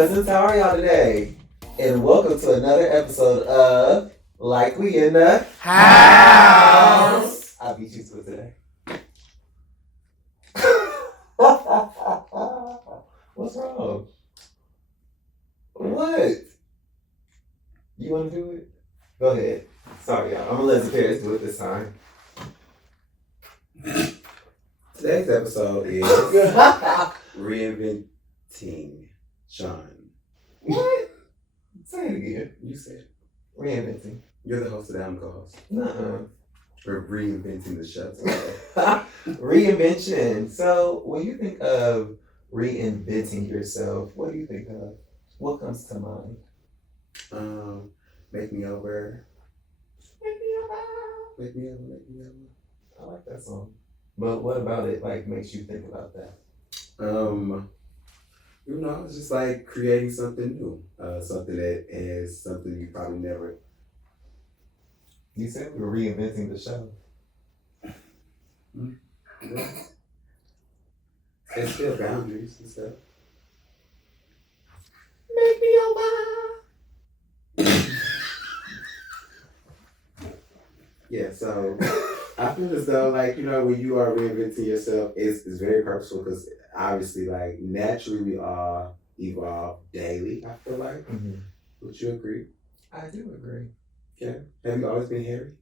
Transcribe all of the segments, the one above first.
cousins, how are y'all today? And welcome to another episode of Like We in the House. I beat you to it today. What's wrong? What? You want to do it? Go ahead. Sorry, y'all. I'm gonna let XaPariis do it this time. Today's episode is Reinventing Sean. What? Say it again. You said Reinventing. you're the host of the I'm co-host. Nuh-uh. We're reinventing the show today. Reinvention. So when you think of reinventing yourself, what do you think of? What comes to mind? Make me over. Make me over. Make me over. Make me over. I like that song. But what about it like makes you think about that? It's just like creating something new. Something that is something you probably never. You said we were reinventing the show. There's still boundaries and stuff. Make me over. Yeah, so I feel as though, like, when you are reinventing yourself, it's very purposeful because obviously, like, naturally we all evolve daily, I feel like. Mm-hmm. Would you agree? I do agree. Yeah. Have you always been hairy?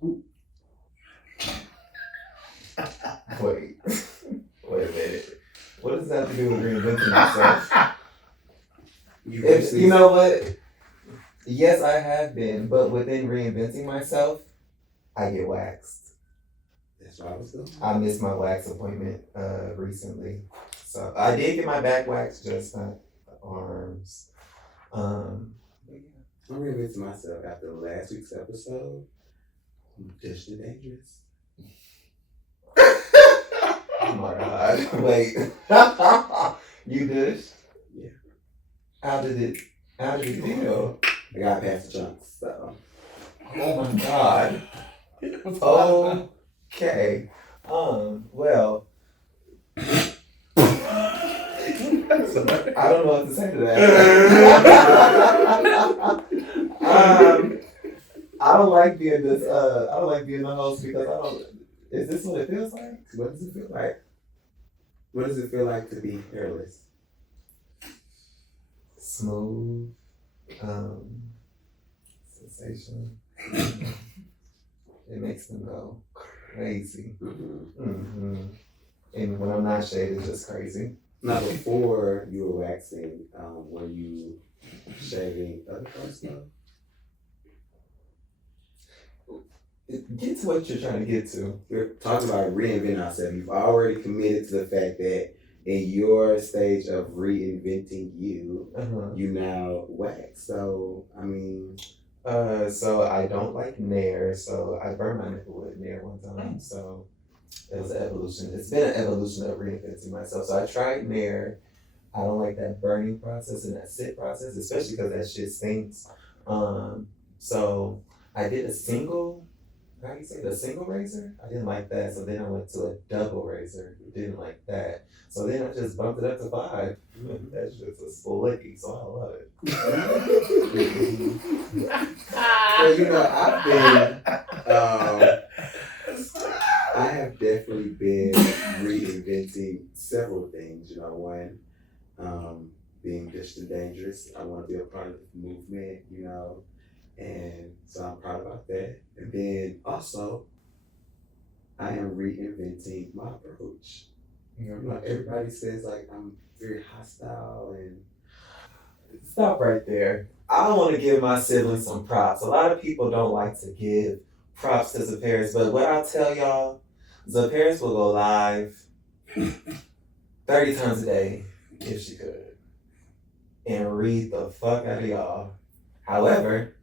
Wait. Wait a minute. What does that have to do with reinventing myself? You know what? Yes, I have been, but within reinventing myself, I get waxed. That's what I was doing. I missed my wax appointment recently. So I did get my back waxed, just not the arms. I'm reinventing myself after last week's episode. I'm Dished and Dangerous. Oh my God. Wait. You dished? Yeah. How did it feel? I got past the chunks, so. Oh my God. Okay. Well. I don't know what to say to that. I don't like being this. I don't like being the host because I don't. Is this what it feels like? What does it feel like? What does it feel like to be hairless? Smooth. Sensation. It makes them go crazy. Mm-hmm. And when I'm not shaved, it's just crazy. Now, before you were waxing, were you shaving other parts though? Get to what you're trying to get to. We're talking about reinventing ourselves. You've already committed to the fact that in your stage of reinventing you, you now wax. So, I mean. So I don't like Nair, so I burned my nipple with Nair one time. So it was an evolution. It's been an evolution of reinventing myself. So I tried Nair. I don't like that burning process and that sit process, especially because that shit stinks. So I did a single razor? I didn't like that. So then I went to a double razor. Didn't like that. So then I just bumped it up to 5. That's just a slicky, so I love it. Well, I have definitely been reinventing several things. One, being Dished and Dangerous. I want to be a part of the movement, and so I'm proud about that. And then also, I am reinventing my approach. Everybody says like I'm very hostile and. Stop right there. I want to give my siblings some props. A lot of people don't like to give props to XaPariis, but what I'll tell y'all, XaPariis will go live 30 times a day if she could and read the fuck out of y'all. However,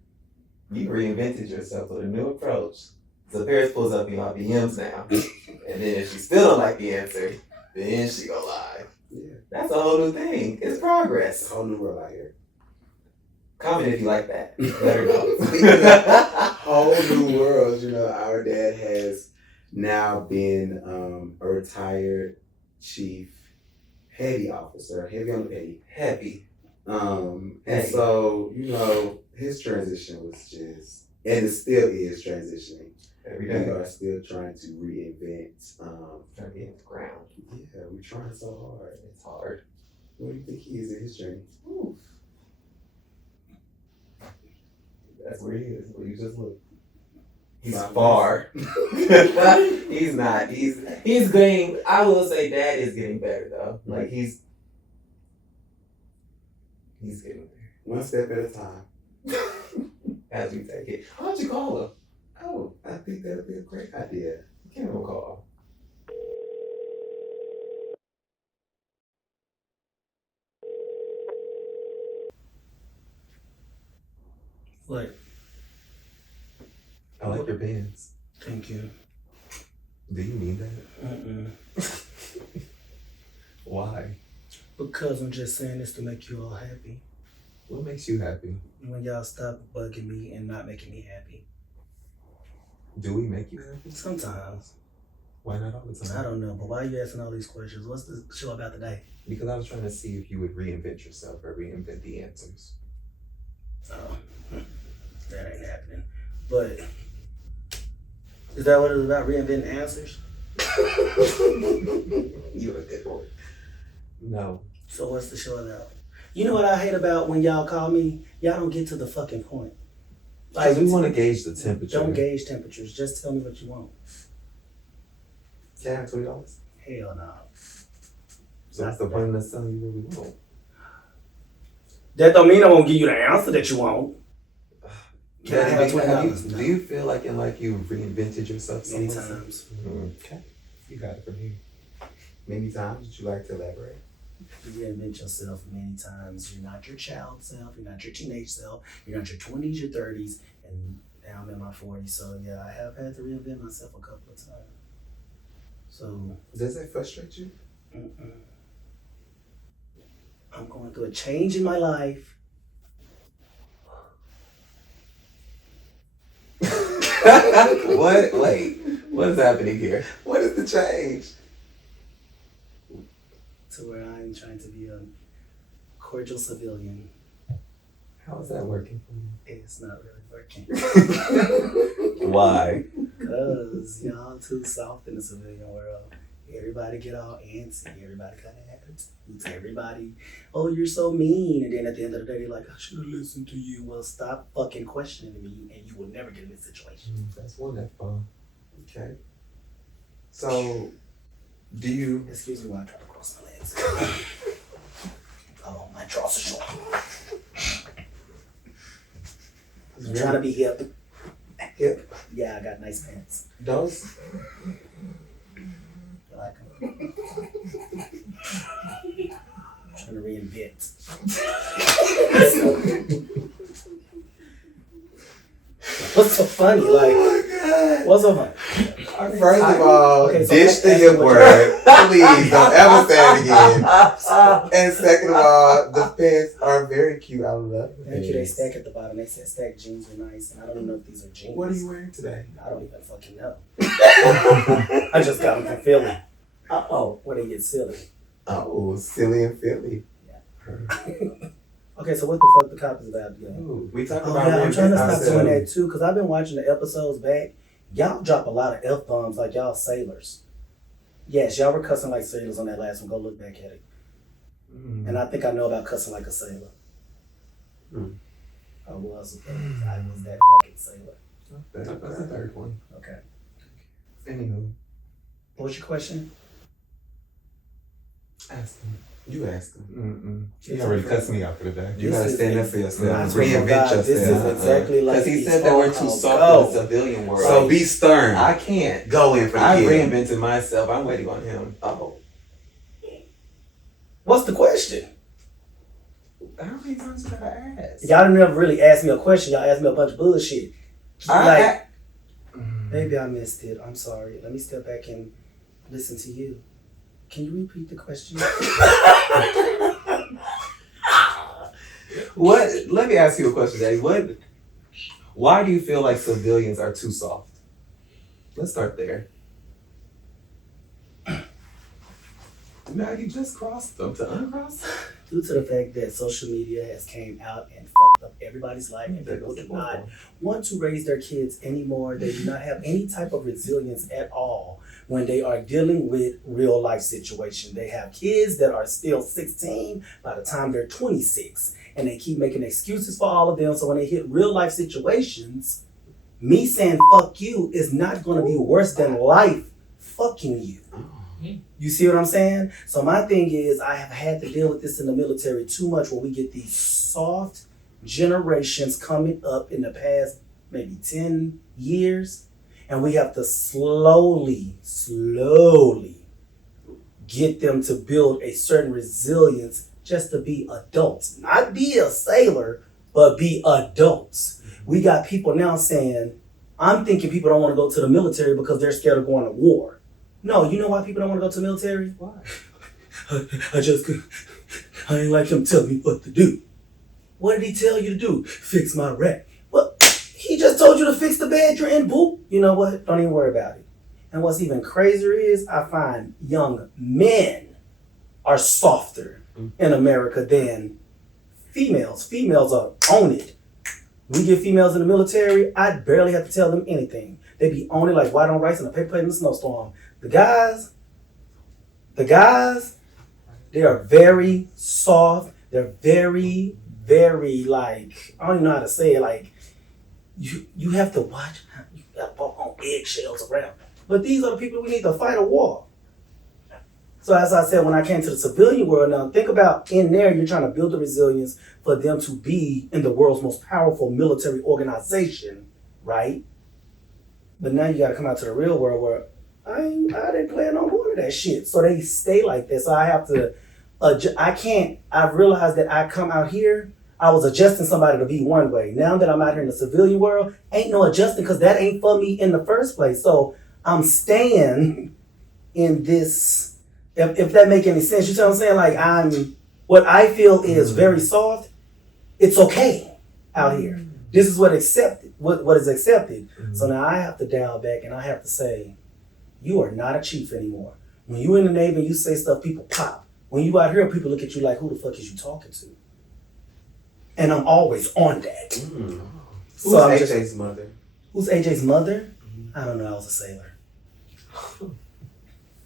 you reinvented yourself with a new approach. XaPariis pulls up in y'all DMs now, and then if she still don't like the answer, then she go live. Yeah. That's a whole new thing. It's progress. A whole new world out here. Comment if you like that. Let her know. Whole new world. Our dad has now been a retired chief petty officer. Heavy on the petty. Heavy. And so, his transition was just, and it still is transitioning. Every We day. are still trying to reinvent. Trying to get into the ground. Yeah, we're trying so hard. It's hard. Where do you think he is in his journey? Ooh. That's where he is. Where you just look. He's far. He's not. He's getting. I will say, Dad is getting better though. Like he's getting there One step at a time. as we take it. Why don't you call him? Oh, I think that'd be a great idea. Give him a call. Like, I like your pants. thank you. Do you mean that? Why? Because I'm just saying this to make you all happy. What makes you happy? When y'all stop bugging me and not making me happy. Do we make you happy? Sometimes. Why not all the time? I don't know, but why are you asking all these questions? What's the show about today? Because I was trying to see if you would reinvent yourself or reinvent the answers. Oh, that ain't happening. But is that what it's about? Reinventing answers? You're a good one. No. So what's the show about? You know what I hate about when y'all call me? Y'all don't get to the fucking point. Like, we want to gauge the temperature. Don't gauge temperatures. Just tell me what you want. Can I have $20? Hell no. So what's the point of us telling you what we want? That don't mean I won't give you the answer that you want. Can I have $20? Do you feel like in life you've reinvented yourself so Many much? times. Okay. You got it from here. Many times. Would you like to elaborate? You reinvent yourself many times. You're not your child self. You're not your teenage self. You're not your 20s, your 30s, and now I'm in my 40s. So yeah, I have had to reinvent myself a couple of times. So Does that frustrate you? I'm going through a change in my life. What? Wait. What is happening here? What is the change? To where I'm trying to be a cordial civilian. How is that working for you? It's not really working. Why? Because y'all too soft in the civilian world. Everybody get all antsy. Everybody kind of attitudes. Everybody, oh, you're so mean. And then at the end of the day, they're like, I should have listened to you. Well, stop fucking questioning me and you will never get in this situation. That's wonderful. Okay. So, do you... Excuse me while I try to cross my legs. Oh, my drawers are short. I'm trying to be hip. Hip? Yeah, I got nice pants. Those? I like them. I'm trying to reinvent. What's so funny? Like, what's so funny? First of all, Okay, so dish the ask hip me what word. Please don't ever say it again. And second of all, the pants are very cute. I love the Thank you. They pants. stack at the bottom. They said stack jeans are nice, and I don't even know if these are jeans. What are you wearing today? I don't even fucking know. I just got them from Philly. Uh-oh, where they get silly. Oh, silly and Philly. Okay, so what the fuck the cop is about? Yeah. Ooh, we talked Oh about yeah, I'm trying to stop ourselves. doing that too, because I've been watching the episodes back. Y'all drop a lot of F-bombs like y'all sailors. Yes, y'all were cussing like sailors on that last one. Go look back at it. And I think I know about cussing like a sailor. I was that fucking sailor. That's the third one. Okay. Anywho, What was your question? ask him. You asked him. He already cussed me out for the day. You gotta stand up for yourself. I swear to Reinvent God, yourself. this is exactly like Because he these said that we're phone too calls soft go. in the civilian world. So be stern. I can't. Go in for the I kill. reinvented myself. I'm waiting on him. Oh. What's the question? How many times did I ask? Y'all never really asked me a question. Y'all asked me a bunch of bullshit. Like, maybe I missed it. I'm sorry. Let me step back and listen to you. Can you repeat the question? What? Let me ask you a question, Daddy. Why do you feel like civilians are too soft? Let's start there. Now you just crossed them to uncross. due to the fact that social media has came out and fucked up everybody's life, and people do not want to raise their kids anymore. They do not have any type of resilience at all when they are dealing with real life situations. They have kids that are still 16 by the time they're 26, and they keep making excuses for all of them. So when they hit real life situations, me saying fuck you is not going to be worse than life fucking you. You see what I'm saying? So my thing is, I have had to deal with this in the military too much when we get these soft generations coming up in the past maybe 10 years, and we have to slowly get them to build a certain resilience just to be adults. Not be a sailor, but be adults. We got people now saying, I'm thinking people don't want to go to the military because they're scared of going to war. No, you know why people don't want to go to the military? Why? I ain't like him telling me what to do. What did he tell you to do? Fix my rack. Well, he just told you to fix the bed you're in, boo. You know what? Don't even worry about it. And what's even crazier is I find young men are softer in America than females. Females are on it. We get females in the military, I barely have to tell them anything. They be on it like white on rice and a paper plate in the snowstorm. The guys, they are very soft. They're very, very like, I don't even know how to say it. Like, you have to watch how you got to walk on eggshells around. But these are the people we need to fight a war. So as I said, when I came to the civilian world, now think about in there, you're trying to build the resilience for them to be in the world's most powerful military organization, right? But now you got to come out to the real world where I didn't plan on going to that shit. So they stay like this. So I have to, I've realized that I come out here, I was adjusting somebody to be one way. Now that I'm out here in the civilian world, ain't no adjusting because that ain't for me in the first place. So I'm staying in this, if that make any sense. You see what I'm saying? Like what I feel is very soft, it's okay out here. This is what is accepted. So now I have to dial back and I have to say, you are not a chief anymore. When you in the Navy and you say stuff, people pop. When you out here, people look at you like, who the fuck is you talking to? And I'm always on that. Who's AJ's mother? Who's AJ's mother? I don't know, I was a sailor.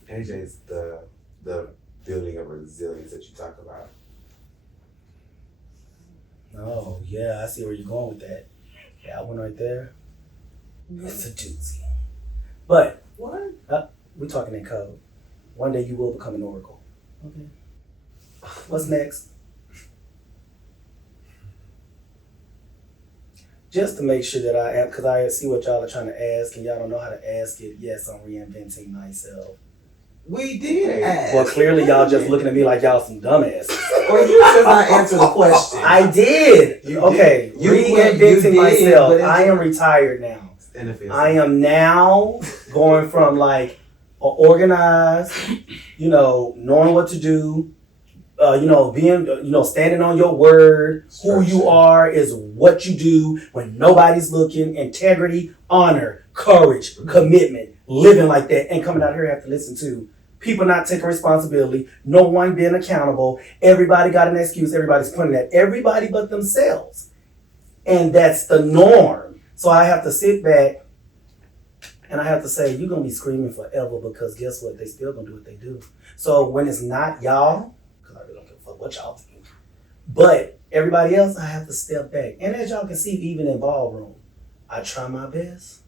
AJ's the building of resilience that you talk about. Oh, yeah, I see where you're going with that. That one right there. It's a doozy. But, what? We're talking in code. One day you will become an oracle. Okay. What's next? Just to make sure that because I see what y'all are trying to ask, and y'all don't know how to ask it. Yes, I'm reinventing myself. We did ask. Well, clearly y'all just looking at me like y'all some dumbasses. Or you did not answer the question. I did. Okay, reinventing myself. I am retired now. I am now going from like organized, knowing what to do, being, standing on your word. Who you are is what you do when nobody's looking. Integrity, honor, courage, commitment, living like that, and coming out here have to listen to people not taking responsibility, no one being accountable. Everybody got an excuse. Everybody's pointing at everybody but themselves. And that's the norm. So I have to sit back and I have to say, you're going to be screaming forever because guess what? They still going to do what they do. So when it's not y'all, because I really don't give a fuck what y'all think, but everybody else, I have to step back. And as y'all can see, even in ballroom, I try my best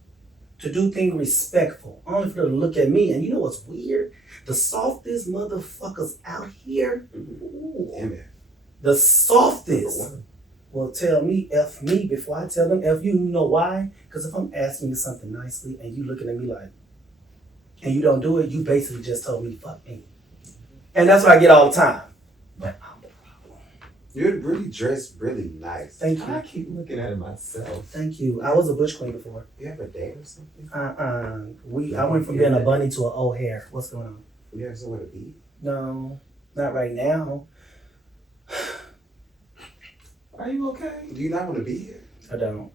to do things respectful. Only for them to look at me. And you know what's weird? The softest motherfuckers out here, the softest will tell me F me before I tell them F you. You know why? Because if I'm asking you something nicely and you looking at me like, and you don't do it, you basically just told me fuck me. And that's what I get all the time. But I'm the problem. You're really dressed really nice. Thank you. I keep looking at it myself. Thank you. I was a bush queen before. You have a date or something? I went from being a bunny to an O'Hare. What's going on? You have somewhere to be? No, not right now. Are you okay? Do you not want to be here? I don't.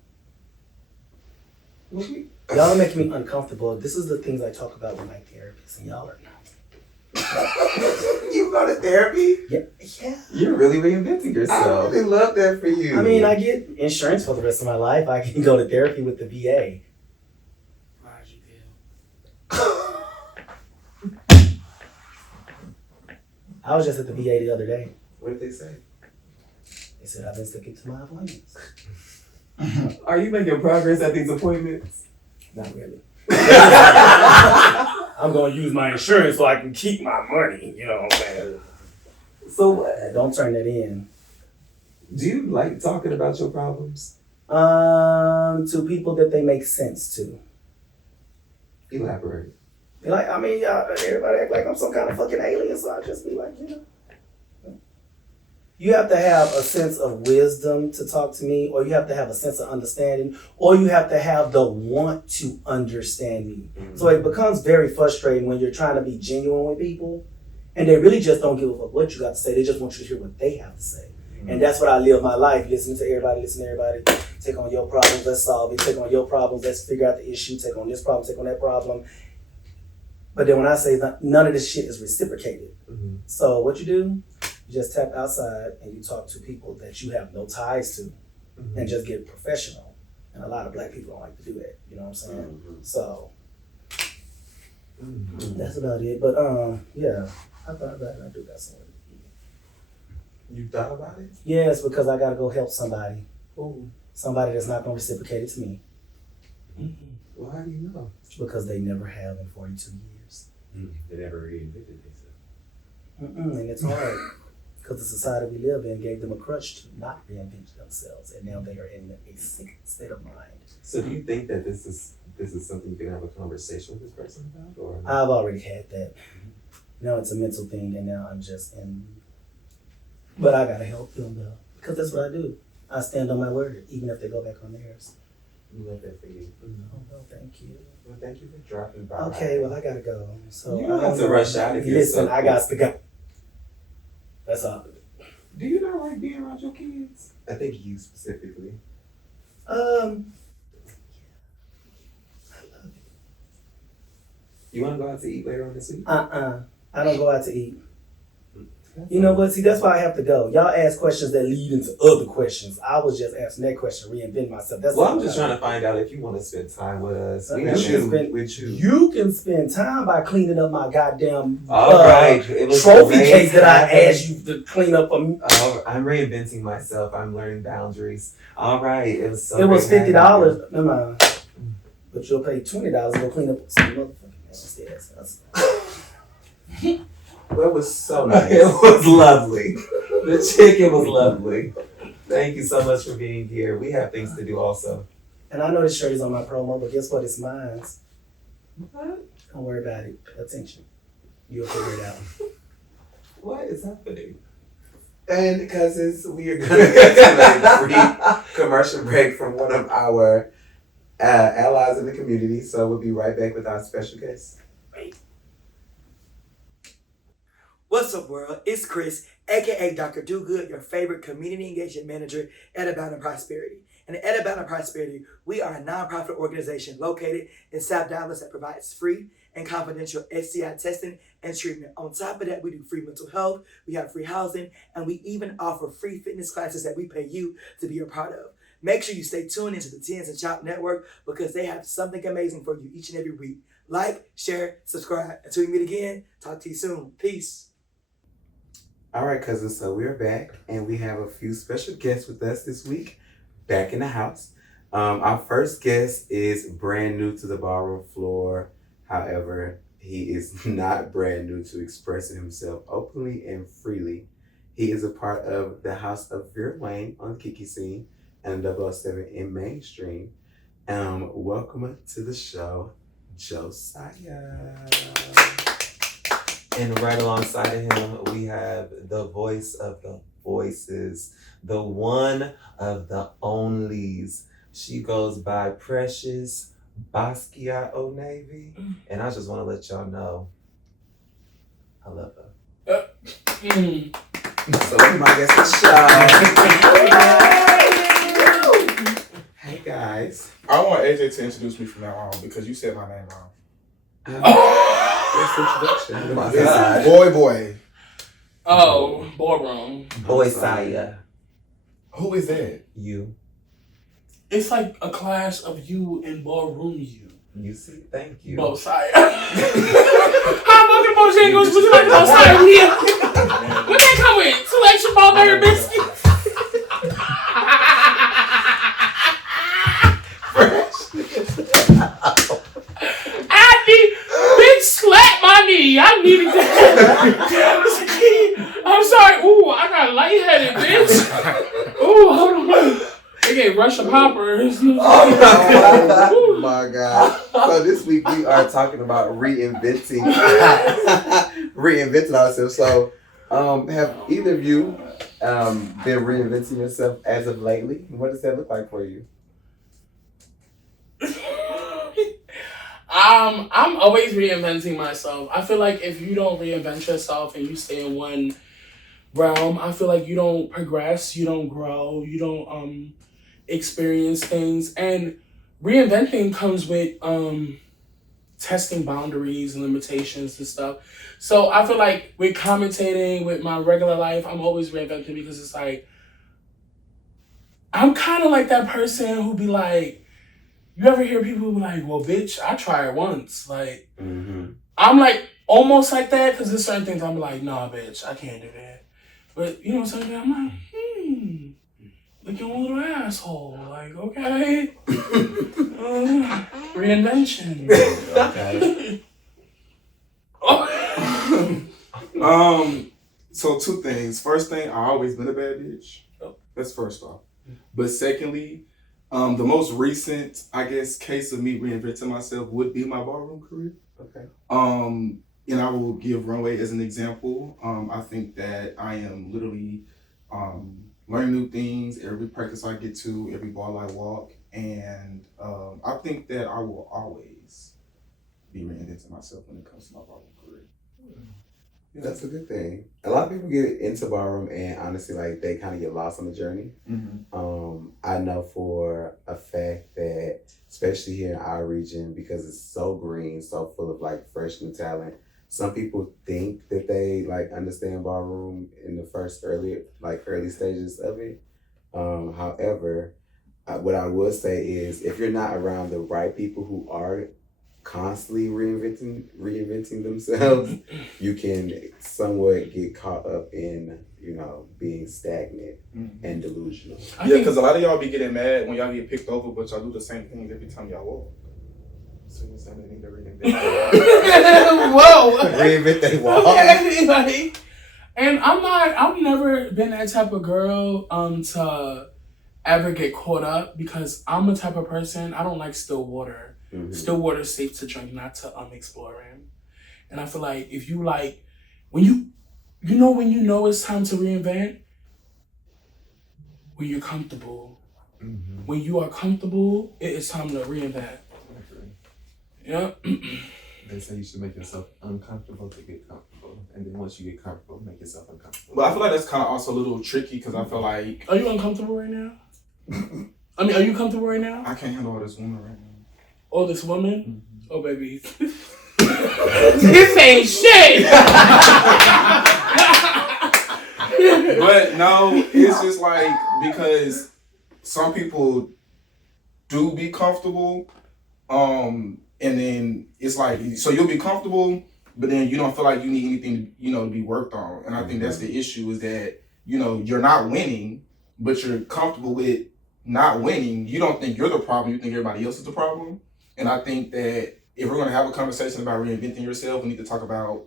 Y'all are making me uncomfortable. This is the things I talk about with my therapist, and y'all are not. You go to therapy? Yeah. You're really reinventing I yourself. really love that for you. I mean, I get insurance for the rest of my life. I can go to therapy with the VA. Why'd you feel? I was just at the VA the other day. What did they say? They said I've been sticking to my appointments. Are you making progress at these appointments? Not really. I'm gonna use my insurance so I can keep my money. You know what I'm saying? So, Don't turn that in. do you like talking about your problems? To people that they make sense to. Elaborate. Like, I mean, everybody act like I'm some kind of fucking alien, so I just be like, you know. You have to have a sense of wisdom to talk to me, or you have to have a sense of understanding, or you have to have the want to understand me. Mm-hmm. So it becomes very frustrating when you're trying to be genuine with people, and they really just don't give a fuck what you got to say. They just want you to hear what they have to say. Mm-hmm. And that's what I live my life, listening to everybody, take on your problems, let's solve it, take on your problems, let's figure out the issue, take on this problem, take on that problem. But then when I say that, none of this shit is reciprocated. Mm-hmm. So what you do, you just tap outside and you talk to people that you have no ties to, Mm-hmm. and just get professional. And a lot of black people don't like to do that, you know what I'm saying? Mhm. So Mm-hmm. that's about it. But yeah, I thought about it. I do got somewhere to be. You thought about it? Yeah, it's because I gotta go help somebody. Ooh. Somebody that's not gonna reciprocate it to me. Well, how do you know? Because they never have in 42 years. They never reinvented themselves. And it's hard. Because the society we live in gave them a crutch to not reinvent themselves, and now they are in a sick state of mind. So do you think that this is something you can have a conversation with this person about, or? I've already had that. Now it's a mental thing, and now I'm just in. But I gotta help them though, because that's what I do. I stand on my word, even if they go back on theirs. We love that for you. Oh, well, thank you. Well, thank you for dropping by. Okay, well, I gotta go. So You don't I have to know. rush out if you're Listen, so I got to go. That's all. Do you not like being around your kids? I think you specifically. You want to go out to eat later on this week? I don't go out to eat. You know what? See, that's why I have to go. Y'all ask questions that lead into other questions. I was just asking that question, reinvent myself. That's Well, all I'm just I trying to find out if you want to spend time with us. Okay. With You you. can With you. You can spend time by cleaning up my goddamn All right. It was trophy great case that I having- asked you to clean up for me. Oh, I'm reinventing myself. I'm learning boundaries. All right. It was so It was great having $50. Never mind. But you'll pay $20 to go clean up some motherfucking nasty ass. you. Well, it was so nice. It was lovely. The chicken was lovely. Thank you so much for being here. We have things to do also. And I know this shirt is on my promo, but guess what? It's mine. What? Don't worry about it. Pay attention. You'll figure it out. What is happening? And cousins, we are going to get to a brief commercial break from one of our allies in the community. So we'll be right back with our special guest. What's up, world? It's Chris, aka Dr. Do Good, your favorite community engagement manager at About Prosperity. And at About Prosperity, we are a nonprofit organization located in South Dallas that provides free and confidential STI testing and treatment. On top of that, we do free mental health, we have free housing, and we even offer free fitness classes that we pay you to be a part of. Make sure you stay tuned into the Tens and Chop Network because they have something amazing for you each and every week. Like, share, subscribe. Until we meet again, talk to you soon. Peace. All right, cousins, so we're back and we have a few special guests with us this week, back in the house. Our first guest is brand new to the ballroom floor. However, he is not brand new to expressing himself openly and freely. He is a part of the House of Vera Wayne on Kiki Scene and 007 in Mainstream. Welcome to the show, Josiah. And right alongside of him, we have the voice of the voices, the one of the onlys. She goes by Precious Basquiat Navy. And I just want to let y'all know, I love her. So welcome my guest to the show. Hey guys. I want AJ to introduce me from now on because you said my name wrong. That's introduction. Oh my It's God. BoiBoi. Oh, ballroom. Boy Saya. Who is that? You. It's like a clash of you and ballroom you. You see? Thank you. Bosaya. Hi, welcome to Bojangles. Would you like Bosaya here? What they come with? Selection ballberry biscuits. I need, bitch, slap my knee. I needed that. I'm sorry. Ooh, I got lightheaded, bitch. Ooh, hold on. They gave Russian poppers. Oh my God. So this week we are talking about reinventing ourselves. So have either of you been reinventing yourself as of lately? What does that look like for you? I'm always reinventing myself. I feel like if you don't reinvent yourself and you stay in one realm, I feel like you don't progress, you don't grow, you don't experience things. And reinventing comes with testing boundaries and limitations and stuff. So I feel like with commentating, with my regular life, I'm always reinventing because it's like, I'm kind of like that person who be like, you ever hear people who be like, well, bitch, I tried once. Like, I'm like almost like that because there's certain things I'm like, nah, bitch, I can't do that. But, you know, something I'm like, look at one little asshole. Like, okay. Reinvention. Okay. So two things. First thing, I always been a bad bitch. That's first off. But secondly, the most recent, I guess, case of me reinventing myself would be my ballroom career. Okay. And I will give Runway as an example. I think that I am literally learning new things every practice I get to, every ball I walk. And I think that I will always be reinventing myself when it comes to my ballroom career. Yeah, that's a good thing. A lot of people get into ballroom and honestly, like, they kind of get lost on the journey. I know for a fact that, especially here in our region, because it's so green, so full of like fresh new talent, some people think that they like understand ballroom in the first early stages of it. However, what I would say is if you're not around the right people who are constantly reinventing themselves, you can somewhat get caught up in, you know, being stagnant and delusional. Yeah, because a lot of y'all be getting mad when y'all get picked over, but y'all do the same thing every time y'all walk. So you say they need to reinvent. Whoa. Reinvent they walk. Okay, like, and I've never been that type of girl to ever get caught up because I'm a type of person, I don't like still water. Still water is safe to drink, not to explore in. And I feel like if you like, when you know it's time to reinvent, when you're comfortable. When you are comfortable, it is time to reinvent. Yeah. They say you should make yourself uncomfortable to get comfortable. And then once you get comfortable, make yourself uncomfortable. But I feel like that's kind of also a little tricky because I feel like... Are you uncomfortable right now? I mean, are you comfortable right now? I can't handle all this woman right now. Oh, this woman? Oh, baby. This ain't shit! But no, it's just like, because some people do be comfortable, and then it's like, so you'll be comfortable, but then you don't feel like you need anything, you know, to be worked on. And I think that's the issue, is that, you know, you're not winning, but you're comfortable with not winning. You don't think you're the problem, you think everybody else is the problem. And I think that if we're going to have a conversation about reinventing yourself, we need to talk about,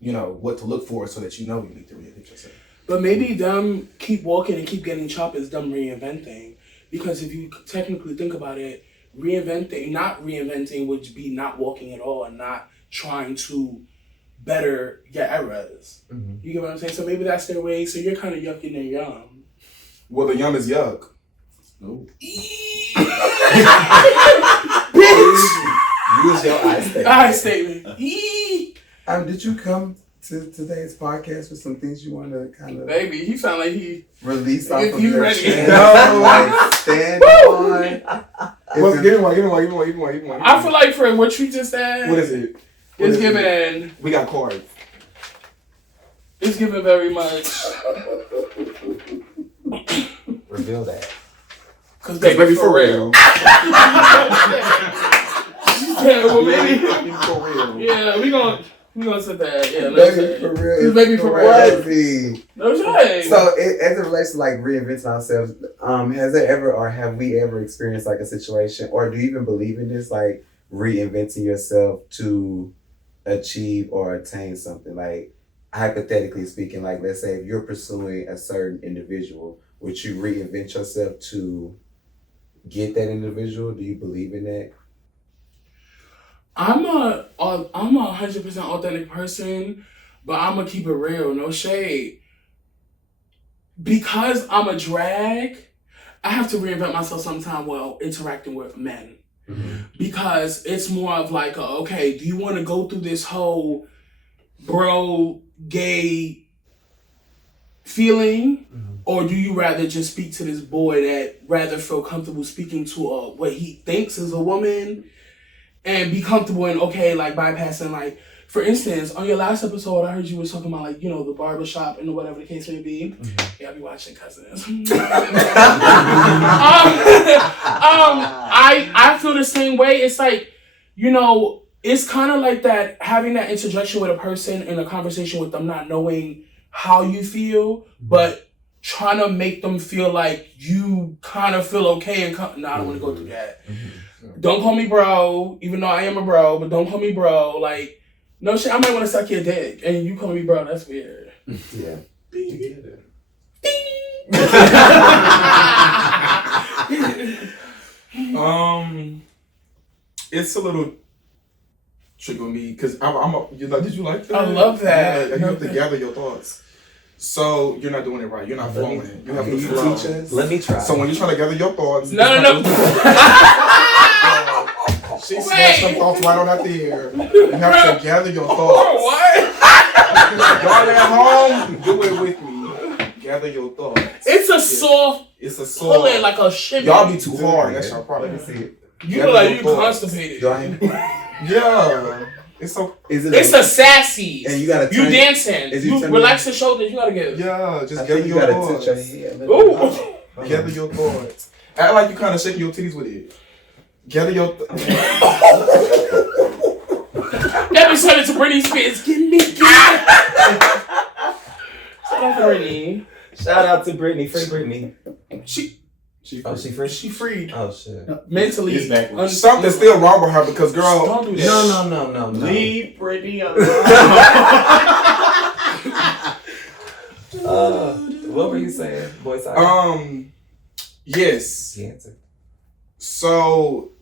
you know, what to look for so that you know you need to reinvent yourself. But maybe them keep walking and keep getting chopped is them reinventing. Because if you technically think about it, not reinventing would be not walking at all and not trying to better your errors. You get what I'm saying? So maybe that's their way. So you're kind of yucking their yum. Well, the yum is yuck. No. Bitch! Use your I statement. Did you come to today's podcast with some things you want to kind of... Baby, he sound like he... Release off of you your ready. chest, like stand on? Give me one. I feel like for what you just said, What is it? It's given. We got cards. It's given very much. Reveal that. Cause baby for real. Baby for real. Yeah, we gonna say that. Yeah, Baby for real. It's baby for real. No shade. So as it relates to like reinventing ourselves, has there ever or have we ever experienced like a situation, or do you even believe in this, like reinventing yourself to achieve or attain something? Like hypothetically speaking, like let's say if you're pursuing a certain individual, would you reinvent yourself to get that individual? Do you believe in that? I'm a 100% authentic person, but I'm gonna keep it real, no shade. Because I'm a drag, I have to reinvent myself sometime while interacting with men. Mm-hmm. Because it's more of like, okay, do you want to go through this whole bro gay feeling, or do you rather just speak to this boy that rather feel comfortable speaking to what he thinks is a woman? And be comfortable and okay, like bypassing, like, for instance, on your last episode, I heard you were talking about, like, you know, the barbershop and whatever the case may be. Mm-hmm. Yeah, I be watching Cousins. I feel the same way. It's like, you know, it's kind of like that, having that interjection with a person in a conversation with them, not knowing how you feel, but trying to make them feel like you kind of feel okay and I don't want to go through that. Mm-hmm. Don't call me bro, even though I am a bro, but don't call me bro. Like, no shit, I might want to suck your dick, and you call me bro, that's weird. Yeah. It's a little tricky with me because did you like that? I love that. Yeah, you have to gather your thoughts. So you're not doing it right. You're not flowing. You have to flow. Teach us? Let me try. So when you're trying to gather your thoughts, No. She snatched some thoughts right on out there. You have to gather your thoughts. What? Y'all at home, do it with me. Gather your thoughts. It's a soft. It's a Pull it soft. like a shimmy. Y'all be too hard. That's your problem. Let me see it. You look like you constipated. Yeah. It's so. It's a sassy. And you gotta. You dancing. You relax your shoulders. You gotta get. Yeah. Just I gather think you your gotta thoughts. touch your head. Ooh. Gather your thoughts. Act like you kind of shaking your titties with it. Gather your. Let me turn it to Britney Spears. Give me. Shout out to Britney. Shout out to Britney. Free Britney. She free? She freed. Oh shit. Mentally. It's backwards. Something's still wrong with her because girl. Don't do that. No. Leave Britney alone. What were you saying, boy? Side? Yes. Cancer. So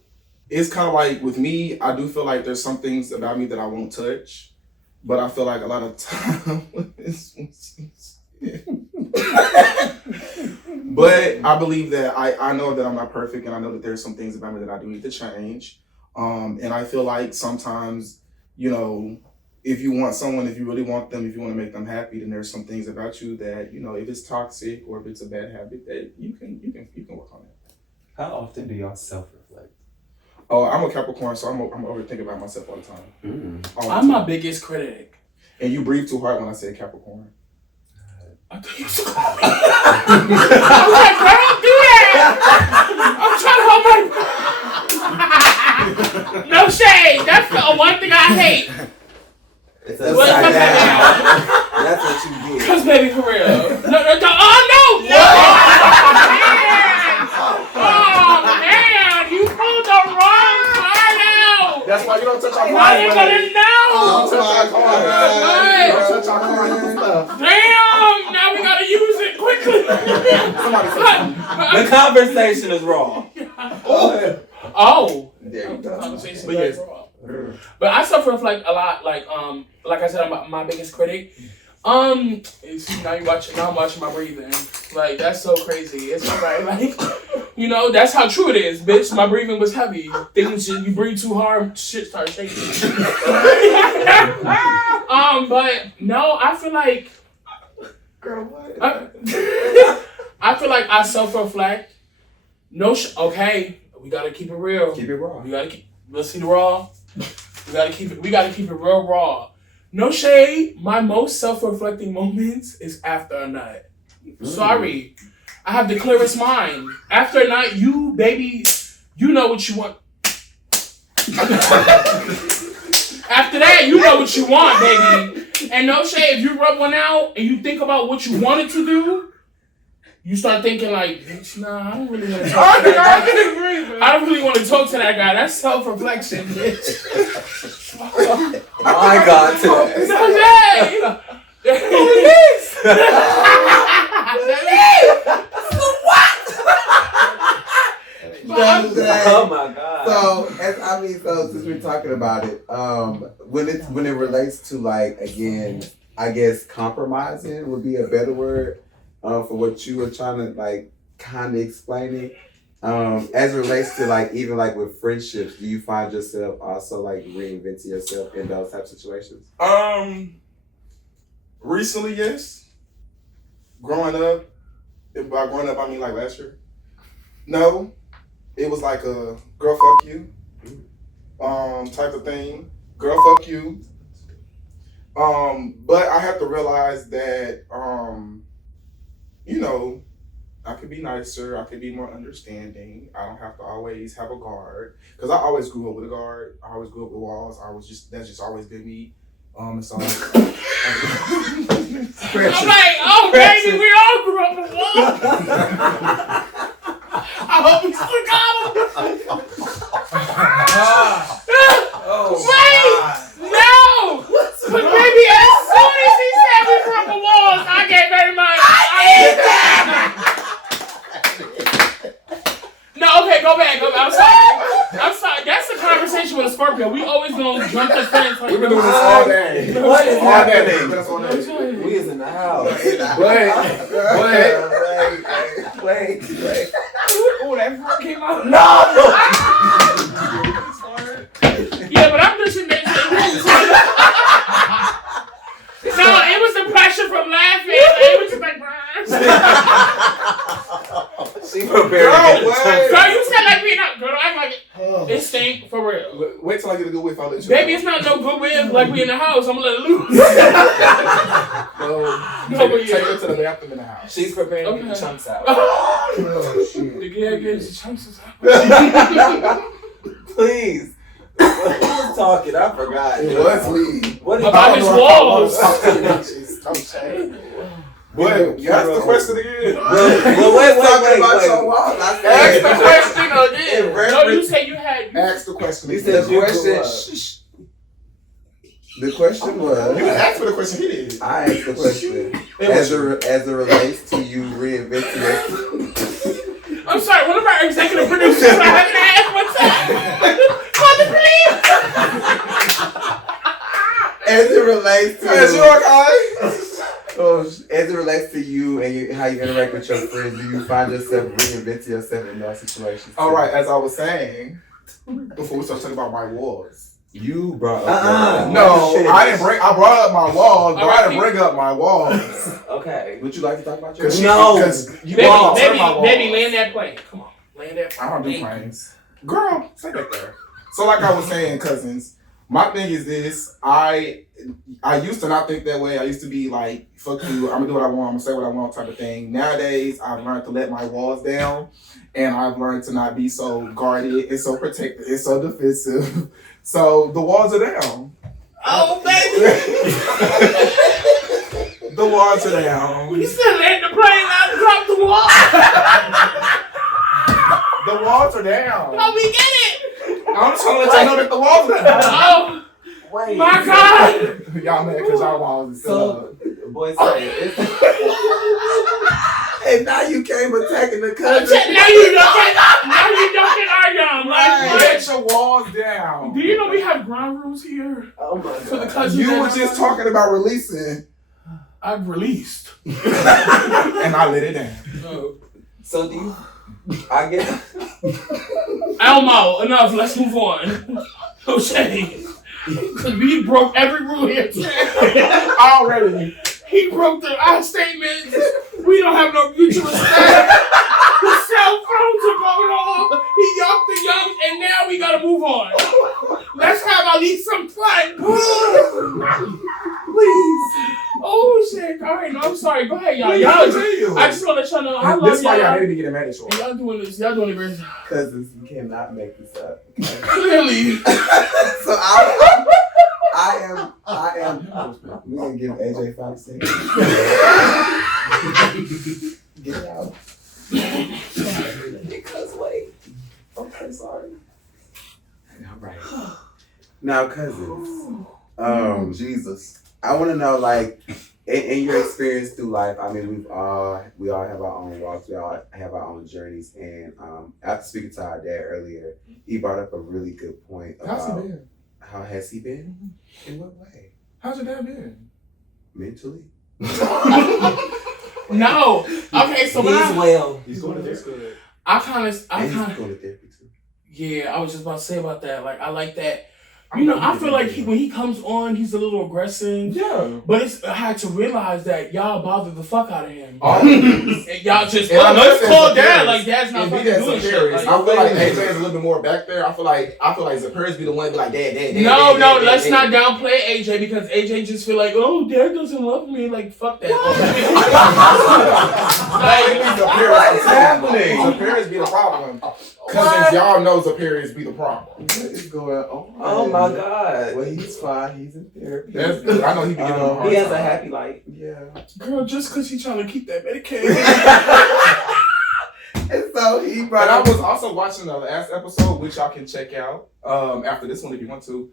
it's kind of like with me, I do feel like there's some things about me that I won't touch, but I feel like a lot of time. But I believe that I know that I'm not perfect, and I know that there's some things about me that I do need to change. And I feel like sometimes, you know, if you want someone, if you really want them, if you want to make them happy, then there's some things about you that, you know, if it's toxic or if it's a bad habit, that you can work on it. How often do y'all self-reflect? Oh, I'm a Capricorn, so I'm overthinking about myself all the time. All the I'm time. my biggest critic. And you breathe too hard when I say Capricorn. I thought you was calling me. I'm like, girl, don't do that. I'm trying to hold my. No shade. That's the one thing I hate. It's Well, upside it's down. down. That's what you get. Cause baby, for real. No. Oh no. Oh man, you pulled the wrong card out. That's why you don't touch our Why cards. you gonna know? Don't touch our cards. Don't touch our cards and stuff. Damn! Now we gotta use it quickly. Somebody say something. The conversation is wrong. Oh. There you go. Conversation But is yes. wrong. But I self-reflect a lot. Like I said, I'm my biggest critic. Now I'm watching my breathing. Like, that's so crazy. It's alright. Like, you know, that's how true it is, bitch. My breathing was heavy. Things you breathe too hard, shit starts shaking. But no, I feel like, Girl, what? I feel like I self-reflect. Okay, We gotta keep it real. Keep it raw. Let's see the raw. We gotta keep it real raw. No shade. My most self-reflecting moments is after a nut. Sorry. I have the clearest mind. After a nut, you know what you want. After that, you know what you want, baby. And no shade, if you rub one out and you think about what you wanted to do, you start thinking like, bitch, nah, I don't really want to talk to that guy. I don't really want to talk to that guy. That's self-reflection, bitch. My God, today. No shade. Oh my God. So since we're talking about it, when it relates to like, again, I guess compromising would be a better word for what you were trying to like kind of explaining. As it relates to like even like with friendships, do you find yourself also like reinventing yourself in those type of situations? Recently, yes. Growing up, and by growing up I mean like last year. No, it was like a girl fuck you, type of thing. Girl fuck you. But I have to realize that you know, I could be nicer, I could be more understanding. I don't have to always have a guard. Because I always grew up with a guard. I always grew up with walls. That's just always been me. It's always I'm like, oh baby, we all grew up with walls. I hope we still got them. Wait, no. But baby, as soon as he said we grew up with walls, I gave very much. No, okay, go back. I'm sorry. That's the conversation with a Scorpio. We always gonna jump the fence. Like, we've been doing this all day. What is happening? That's all day. We is in the house. Wait. Oh, that front came out. No! Yeah, but I'm just in there. No, it was the pressure from laughing. It was just like, She prepared to get the tongue. girl, you said like we not. Girl, act like it. It stink for real. Wait till I get a good whiff. I'll let you Baby, know. it's not no good with like we in the house. I'm gonna let it loose. Take her to the bathroom in the house. She's preparing to get the chunks out. The girl gets the chunks out. Please. Who was talking? I forgot. It was me. What About his walls. No shame. What? You asked the question again. Well, wait. Your wall. Ask the question again. No, you said you had. Ask the question. You said the question. The question was. You didn't ask for the question. He did. I asked the question as it relates to you reinventing yourself. I'm sorry, one of our executive producers I haven't asked what's up. Call the police. As it relates to Is you okay? as it relates to you and how you interact with your friends, do you find yourself reinventing yourself in those situations? All right, as I was saying before we start talking about my walls. You brought up No, I didn't bring. I brought up my walls, but I didn't bring up my walls. Okay. Would you like to talk about your Because you brought up my walls. Baby, land that plane. Come on, land that plane. I don't do planes. Girl, stay back there. So like I was saying, cousins, my thing is this. I used to not think that way. I used to be like, fuck you, I'm gonna do what I want, I'm gonna say what I want type of thing. Nowadays, I've learned to let my walls down, and I've learned to not be so guarded and so protected and so defensive. So the walls are down. Oh, baby. The walls are down. You said land the plane, I dropped the wall. The walls are down. Oh, we get it. I'm just gonna let y'all know that the walls are down. Oh, Wait. my God. Y'all mad because y'all walls are still up. Boy, say it. And now you came attacking the Now cousin. you don't get our young. Let your walls down. Do you know we have ground rules here? Oh my For the God. cousins You that were know- just talking about releasing, I've released. and I let it down. So do you? I guess. Elmo, enough. Let's move on. No shade. Because we broke every rule here. Already. He broke our statements. We don't have no mutual respect. The cell phones are going off. Y'all think y'all. I just want to let y'all know I love This is why y'all y'all. need to get a marriage. And y'all doing this. Y'all doing a great job. Cousins, you cannot make this up. Clearly. So I am. We gonna give AJ 5 seconds. Get it out. Because wait. Okay, sorry. All right. Now, cousins. Jesus. I want to know, like, in your experience through life. I mean, we all have our own walks. We all have our own journeys. And after speaking to our dad earlier, he brought up a really good point about How's he been? how has he been? In what way? How's your dad been? Mentally. No. Okay, so well. He's going to this good. I kind And of. he's going to therapy too. Yeah, I was just about to say about that. Like, I like that. You know, I feel like when he comes on, he's a little aggressive. Yeah. But I had to realize that y'all bothered the fuck out of him. Oh. And y'all just, And I know let's that's call XaPariis. dad. Like, dad's not And be fucking that doing shit. XaPariis. Like, I feel like AJ is a little bit more back there. I feel like XaPariis be the one to be like, dad. No, dad, let's dad. not downplay AJ because AJ just feel like, oh, dad doesn't love me. Like, fuck that. What is happening? XaPariis be the problem. Cousins, y'all know XaPariis be the problem. What is going on? Oh my God. Well, he's fine. He's in therapy. That's good. I know he be giving them a hard He has a time. happy life. Yeah. Girl, just because he's trying to keep that Medicaid. And so he But brought I up. was also watching the last episode, which y'all can check out after this one if you want to.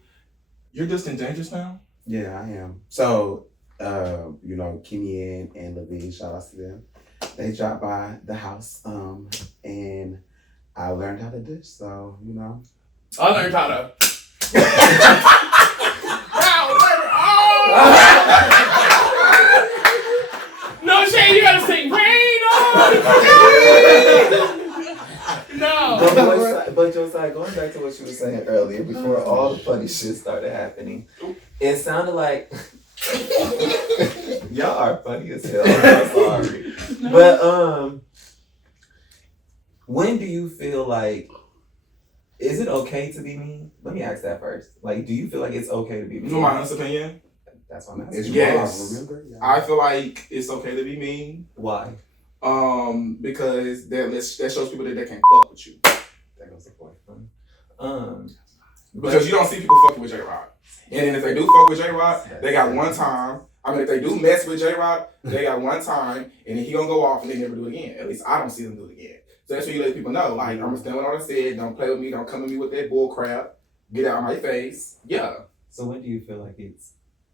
You're just in Dangerous now? Yeah, I am. So, you know, Kenny and Levine, shout out to them. They dropped by the house, and I learned how to dish. So, you know. I learned how to. No shade, you gotta sing rain on. No. But Josiah, going back to what you were saying earlier, before all the funny shit started happening, it sounded like y'all are funny as hell. I'm sorry, but when do you feel like? Is it okay to be mean? Let me ask that first. Like, do you feel like it's okay to be mean? You know my honest opinion? That's what I'm It's asking. Yes. wrong, remember? Yeah. I feel like it's okay to be mean. Why? Because that shows people that they can't fuck with you. That goes the point. Because you don't see people fucking with J-Rock. And then if they do fuck with J-Rock, they got one time. I mean, if they do mess with J-Rock, they got one time, and then he gonna go off and they never do it again. At least I don't see them do it again. So that's when you let people know, like, I'm gonna stand with what I said. Don't play with me. Don't come at me with that bull crap. Get out of my face. Yeah. So when do you feel like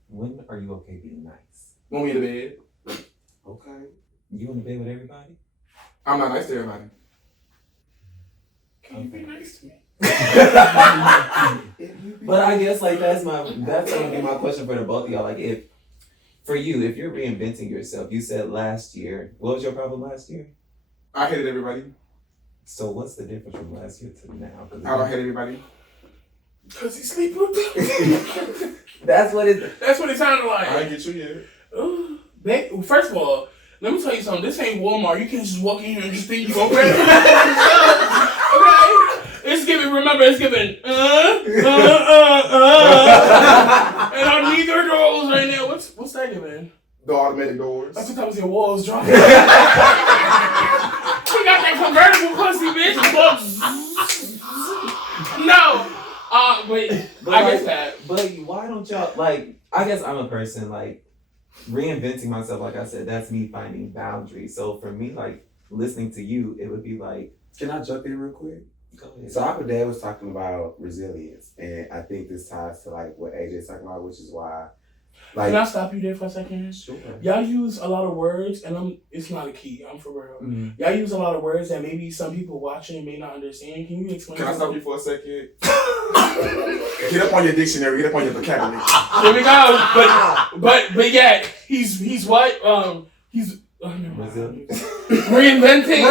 when are you okay being nice? When we in the bed, Okay. You in the bed with everybody? I'm not nice to everybody. Can you be nice to me? But I guess like that's gonna be my question for the both of y'all. Like if you're reinventing yourself, you said last year, what was your problem last year? I hated everybody. So what's the difference from last year to now? I don't hate everybody. Because he sleep with them. That's what it. That's what it sounded like. I ain't get you yet. First of all, let me tell you something. This ain't Walmart. You can't just walk in here and just think you gonna grab it. Okay? It's giving, remember, it's giving, and on neither doors right now. What's that giving? The automatic doors. I thought that was your walls dropping. You got that convertible pussy, bitch. No. But I guess that. But why don't y'all like? I guess I'm a person like reinventing myself. Like I said, that's me finding boundaries. So for me, like listening to you, it would be like. Can I jump in real quick? Go ahead. So our dad was talking about resilience, and I think this ties to like what AJ's talking about, which is why. Like, Can I stop you there for a second? sure. Y'all use a lot of words, and it's not a key. I'm for real. Mm-hmm. Y'all use a lot of words that maybe some people watching may not understand. Can you explain? Can I stop you for a second? Get up on your dictionary. Get up on your vocabulary. Here we go. But yeah, he's what? He's Resilient. reinventing.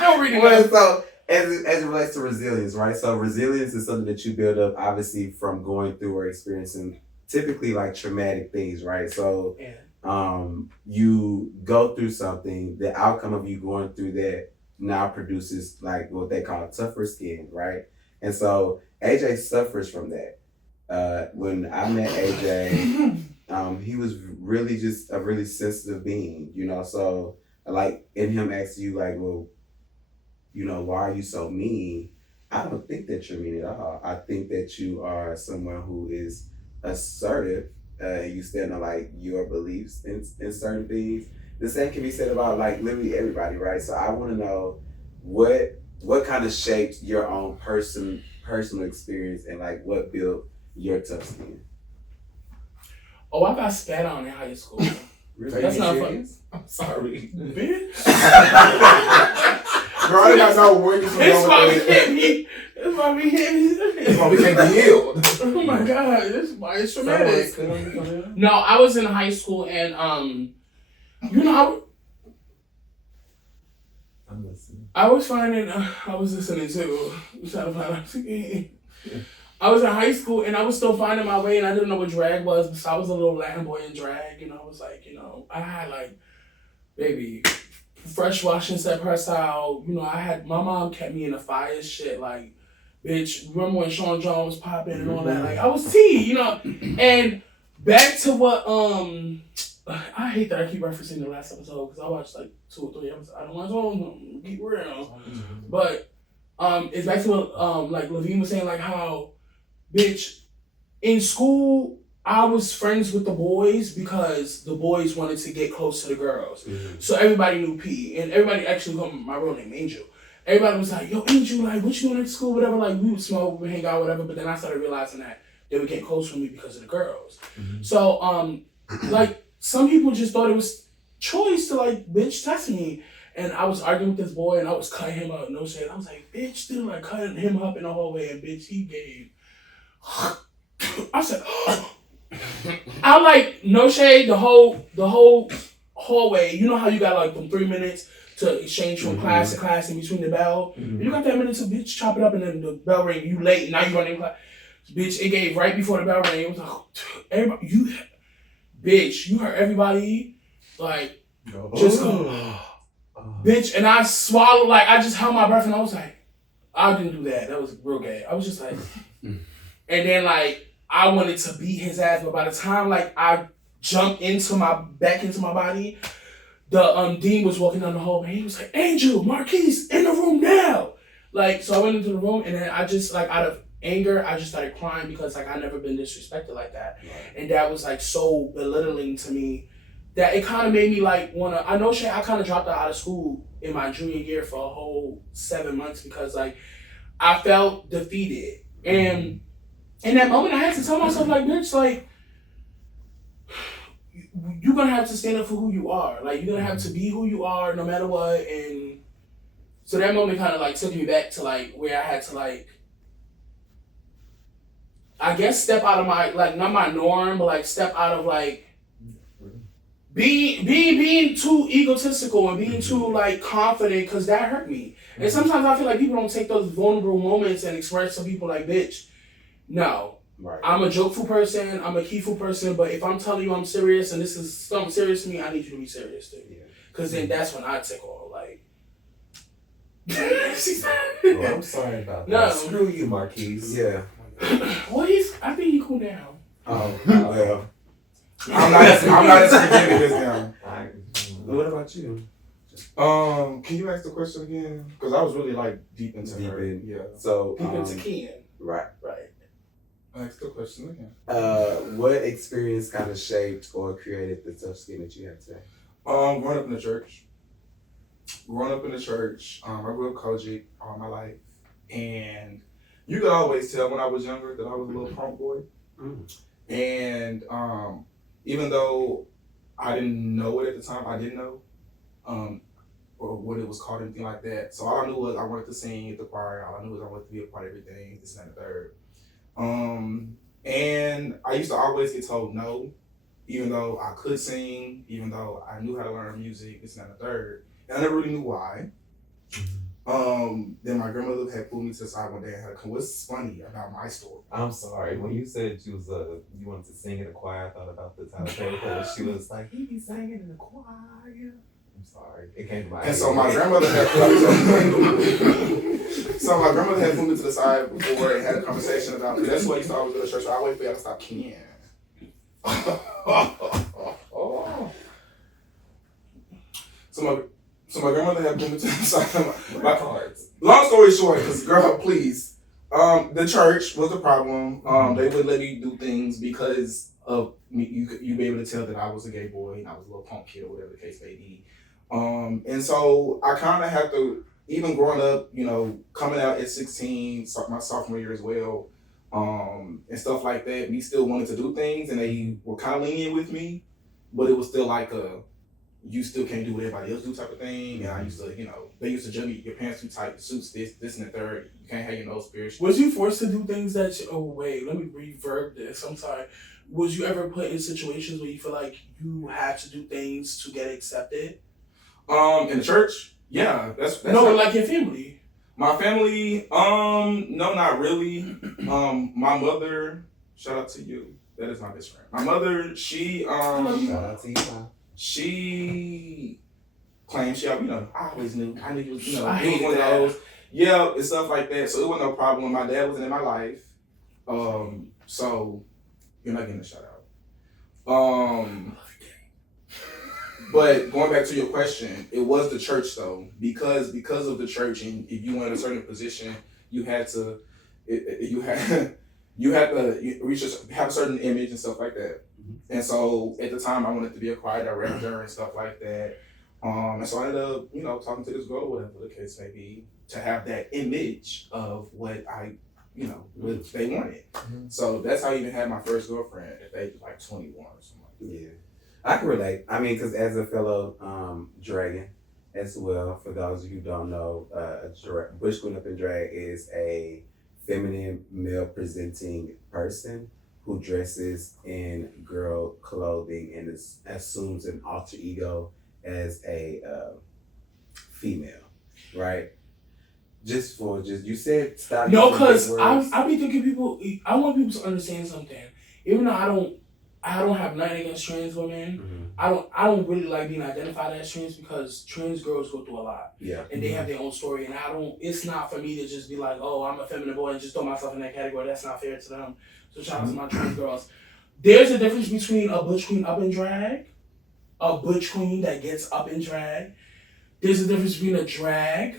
Don't read it. Well, so as it relates to resilience, right? So resilience is something that you build up, obviously, from going through or experiencing typically like traumatic things, right? So, you go through something. The outcome of you going through that now produces like what they call tougher skin, right? And so AJ suffers from that. When I met AJ, he was really just a really sensitive being, you know. So like in him asking you like, well, you know, why are you so mean? I don't think that you're mean at all. I think that you are someone who is assertive. You stand on like your beliefs in certain things. The same can be said about like literally everybody, right? So I want to know what kind of shaped your own personal experience and like what built your tough skin. Oh, I got spat on in high school. Really? That's not serious? I'm sorry. Bitch. Girl, I did not know where you was This why we going with hit me. This why we hit me. That's why we can't be healed. Oh my god, this is why it's Someone traumatic. spit on you for real? No, I was in high school and you know, I'm listening. I was finding I was listening to trying to find out again. I was in high school and I was still finding my way and I didn't know what drag was, so I was a little Latin boy in drag, you know. I was like, you know, I had like baby fresh washing set hairstyle, you know, my mom kept me in the fire shit, like, bitch, remember when Sean John was popping and all that? Like, I was T, you know? And back to what, I hate that I keep referencing the last episode, because I watched like 2 or 3 episodes. I don't want to keep real. But, it's back to what, like, Levine was saying, like, how, bitch, in school, I was friends with the boys because the boys wanted to get close to the girls. Mm-hmm. So everybody knew P, and everybody actually called my real name, Angel. Everybody was like, yo, Angel, like, what you doing at school, whatever. Like, we would smoke, we would hang out, whatever. But then I started realizing that they would get close with me because of the girls. Mm-hmm. So, like, some people just thought it was choice to, like, bitch test me. And I was arguing with this boy, and I was cutting him up, no shit. I was like, bitch, still, like, cutting him up in the hallway, and bitch, he gave. I said, I like, no shade, the whole hallway. You know how you got like them 3 minutes to exchange from class to class in between the bell? You got that minute to bitch chop it up and then the bell ring, you late, now you running class. Bitch, it gave right before the bell rang. It was like, everybody, you heard everybody, like, just go, bitch, and I swallowed, like, I just held my breath and I was like, I didn't do that. That was real gay. I was just like, and then like, I wanted to beat his ass, but by the time like I jumped back into my body, the dean was walking down the hall and he was like, Angel, Marquise, in the room now. Like, so I went into the room and then I just like out of anger, I just started crying because like I never been disrespected like that. Right. And that was like so belittling to me that it kind of made me like I kind of dropped out of school in my junior year for a whole 7 months because like I felt defeated. And in that moment, I had to tell myself, like, bitch, like, you're going to have to stand up for who you are. Like, you're going to have to be who you are no matter what. And so that moment kind of, like, took me back to, like, where I had to, like, I guess step out of my, like, not my norm, but, like, step out of, like, being too egotistical and being too, like, confident because that hurt me. And sometimes I feel like people don't take those vulnerable moments and express to people, like, bitch, no, right. I'm a jokeful person, I'm a keyful person, but if I'm telling you I'm serious and this is something serious to me, I need you to be serious too. Because then that's when I take all, like... Well, I'm sorry about that. No. Screw you, Marquise. Yeah. Well, I think he cool now. Oh, well. I'm not as forgiving this time. What about you? Can you ask the question again? Because I was really like deep into her. Yeah. So deep into Ken. Right. Ask the question again. What experience kind of shaped or created the tough skin that you have today? Growing up in the church. I grew up Kojic all my life, and you could always tell when I was younger that I was a little punk boy. And even though I didn't know it at the time, I didn't know, or what it was called, anything like that. So all I knew was I wanted to sing at the choir. All I knew was I wanted to be a part of everything, this and that and the third. And I used to always get told no, even though I could sing, even though I knew how to learn music, this and that and the third. And I never really knew why. Then my grandmother had pulled me to the side one day and had to come. What's funny about my story? I'm sorry. When you said you wanted to sing in the choir, I thought about the Tyler Perry quote. She was like, he be singing in the choir. I'm sorry. It came to my head. And so my grandmother had pulled me to the side before and had a conversation about, because that's what I used to always go to church. So I wait for y'all to stop Ken. So my grandmother had put me to the side. My cards. Long story short, because girl, please, the church was the problem. They wouldn't let me do things because of me. You be able to tell that I was a gay boy and I was a little punk kid or whatever the case may be. And so I kind of had to, even growing up, you know, coming out at 16, my sophomore year as well, and stuff like that. We still wanted to do things, and they were kind of lenient with me, but it was still like you still can't do what everybody else do type of thing. And I used to, you know, they used to judge me, your pants too tight, the suits this and the third. You can't have your nose pierced. Was you forced to do things that oh wait, let me reverb this. I'm sorry. Was you ever put in situations where you feel like you had to do things to get accepted? In the church? Yeah. That's no, like your family. My family, no, not really. My mother, shout out to you. That is my best friend. My mother, she Shout out to you, Ma. she claimed she, you know, I always knew. I knew he was, you know, I he was hate one of that. those. Yeah, and stuff like that. So it wasn't no problem when my dad wasn't in my life. So you're not getting a shout out. But going back to your question, it was the church though, because of the church, and if you wanted a certain position, you had to, you had to reach have a certain image and stuff like that. And so at the time, I wanted to be a choir director and stuff like that. And so I ended up, you know, talking to this girl, whatever the case may be, to have that image of what I, you know, what they wanted. So that's how I even had my first girlfriend at the age of like 21 or something like that. Yeah, I can relate. I mean, because as a fellow dragon as well, for those of you who don't know, Bush Queen Up in Drag is a feminine, male-presenting person who dresses in girl clothing and assumes an alter ego as a female, right? You said stop. No, using because big words. I be thinking people. I want people to understand something. Even though I don't have nothing against trans women. I don't really like being identified as trans because trans girls go through a lot. Yeah. And they have their own story, and it's not for me to just be like, oh, I'm a feminine boy and just throw myself in that category. That's not fair to them. So shout out to my trans girls. There's a difference between a butch queen up in drag, a butch queen that gets up in drag. There's a difference between a drag,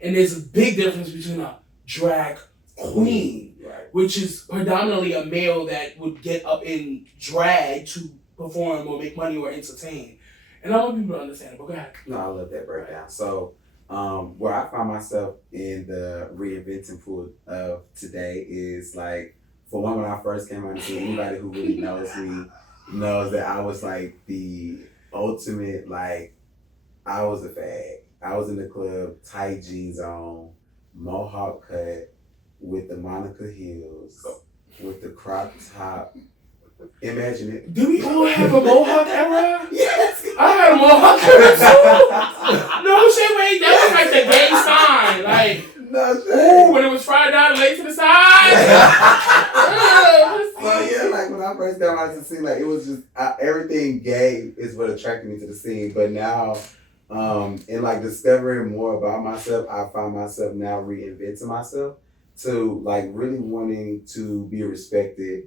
and there's a big difference between a drag queen, Right. which is predominantly a male that would get up in drag to perform or make money or entertain. And I want people to understand it, but go ahead. No, I love that breakdown. So, where I find myself in the reinventing pool of today is like, for one, when I first came on the scene, anybody who really knows me knows that I was like the ultimate, like, I was a fag. I was in the club, tight jeans on, mohawk cut, with the Monica heels, with the crop top. Imagine it. Do we all have a mohawk era? Yes! I had a mohawk era too. No shit, wait, that was like the gay sign. Like, No ooh, shit. when it was fried down, laid to the side. So yeah, like when I first got on the scene, like it was just everything gay is what attracted me to the scene. But now, in like discovering more about myself, I find myself now reinventing myself to like really wanting to be respected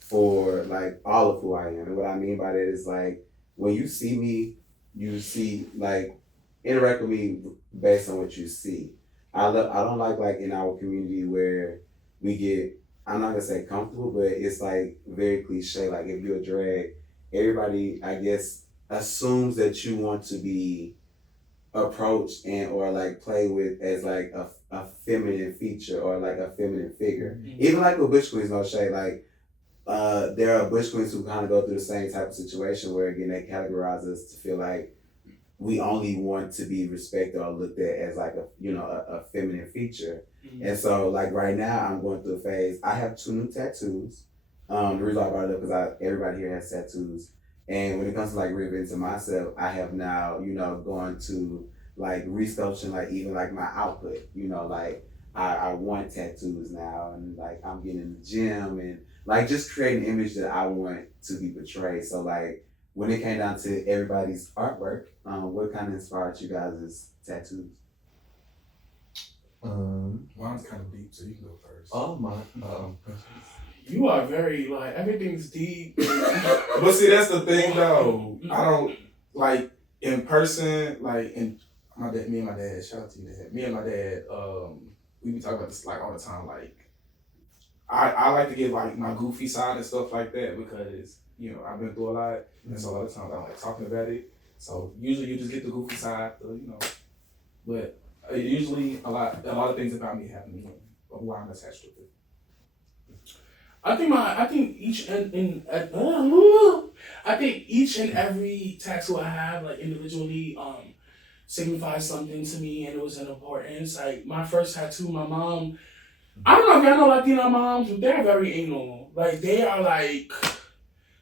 for like all of who I am. And what I mean by that is like when you see me, you see like interact with me based on what you see. I don't like in our community where we get, I'm not gonna say comfortable, but it's like very cliche. Like if you're a drag, everybody I guess assumes that you want to be approached and or like play with as like a feminine feature or like a feminine figure. Even like with Bush Queens, no shade, like there are Bush Queens who kind of go through the same type of situation where again they categorize us to feel like we only want to be respected or looked at as like a feminine feature. And so like right now I'm going through a phase. I have 2 new tattoos. The reason I brought it up because everybody here has tattoos. And when it comes to like reinventing myself, I have now, going to like resculpting like even like my output. Like I want tattoos now and like I'm getting in the gym and like just creating an image that I want to be portrayed. So like when it came down to everybody's artwork, what kind of inspired you guys' tattoos? Mine's kind of deep, so you can go first. All my You are very, like, everything's deep. But see, that's the thing, though. I don't, like, in person, like, me and my dad, shout out to you, Dad. Me and my dad, we be talking about this, like, all the time. Like, I like to get, like, my goofy side and stuff like that because, you know, I've been through a lot. And so a lot of times I don't like talking about it. So usually you just get the goofy side, you know. But usually a lot of things about me happen to me or who I'm attached with it. I think each and every tattoo I have, like, individually, signifies something to me, and it was an importance. Like, my first tattoo, my mom, I don't know if y'all know Latino moms, but they're very anal. Like, they are, like,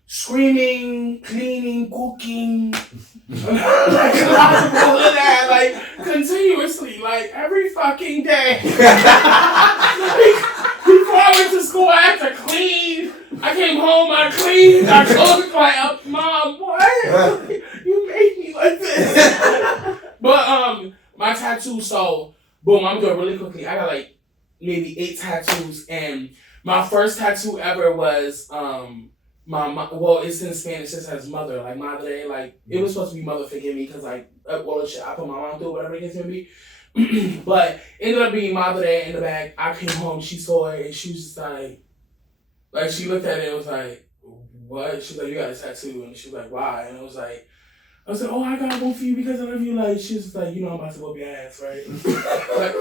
screaming, cleaning, cooking, like, a lot of that, like, continuously, like, every fucking day. Before I went to school, I had to clean. I came home, I cleaned. I cooked. Like, Mom, what? You made me like this. But my tattoos. So, boom, I'm doing it really quickly. I got like maybe 8 tattoos, and my first tattoo ever was it's in Spanish. It says mother, like madre. Like, it was supposed to be mother forgive me because like all the shit I put my mom through, whatever it is gonna be. But ended up being madre in the back. I came home, she saw it, and she was just like she looked at it and was like, what? She's like, you got a tattoo, and she was like, why? And I was like, oh, I got one for you because I love you. Like, she was like, you know I'm about to whoop your ass, right? Like,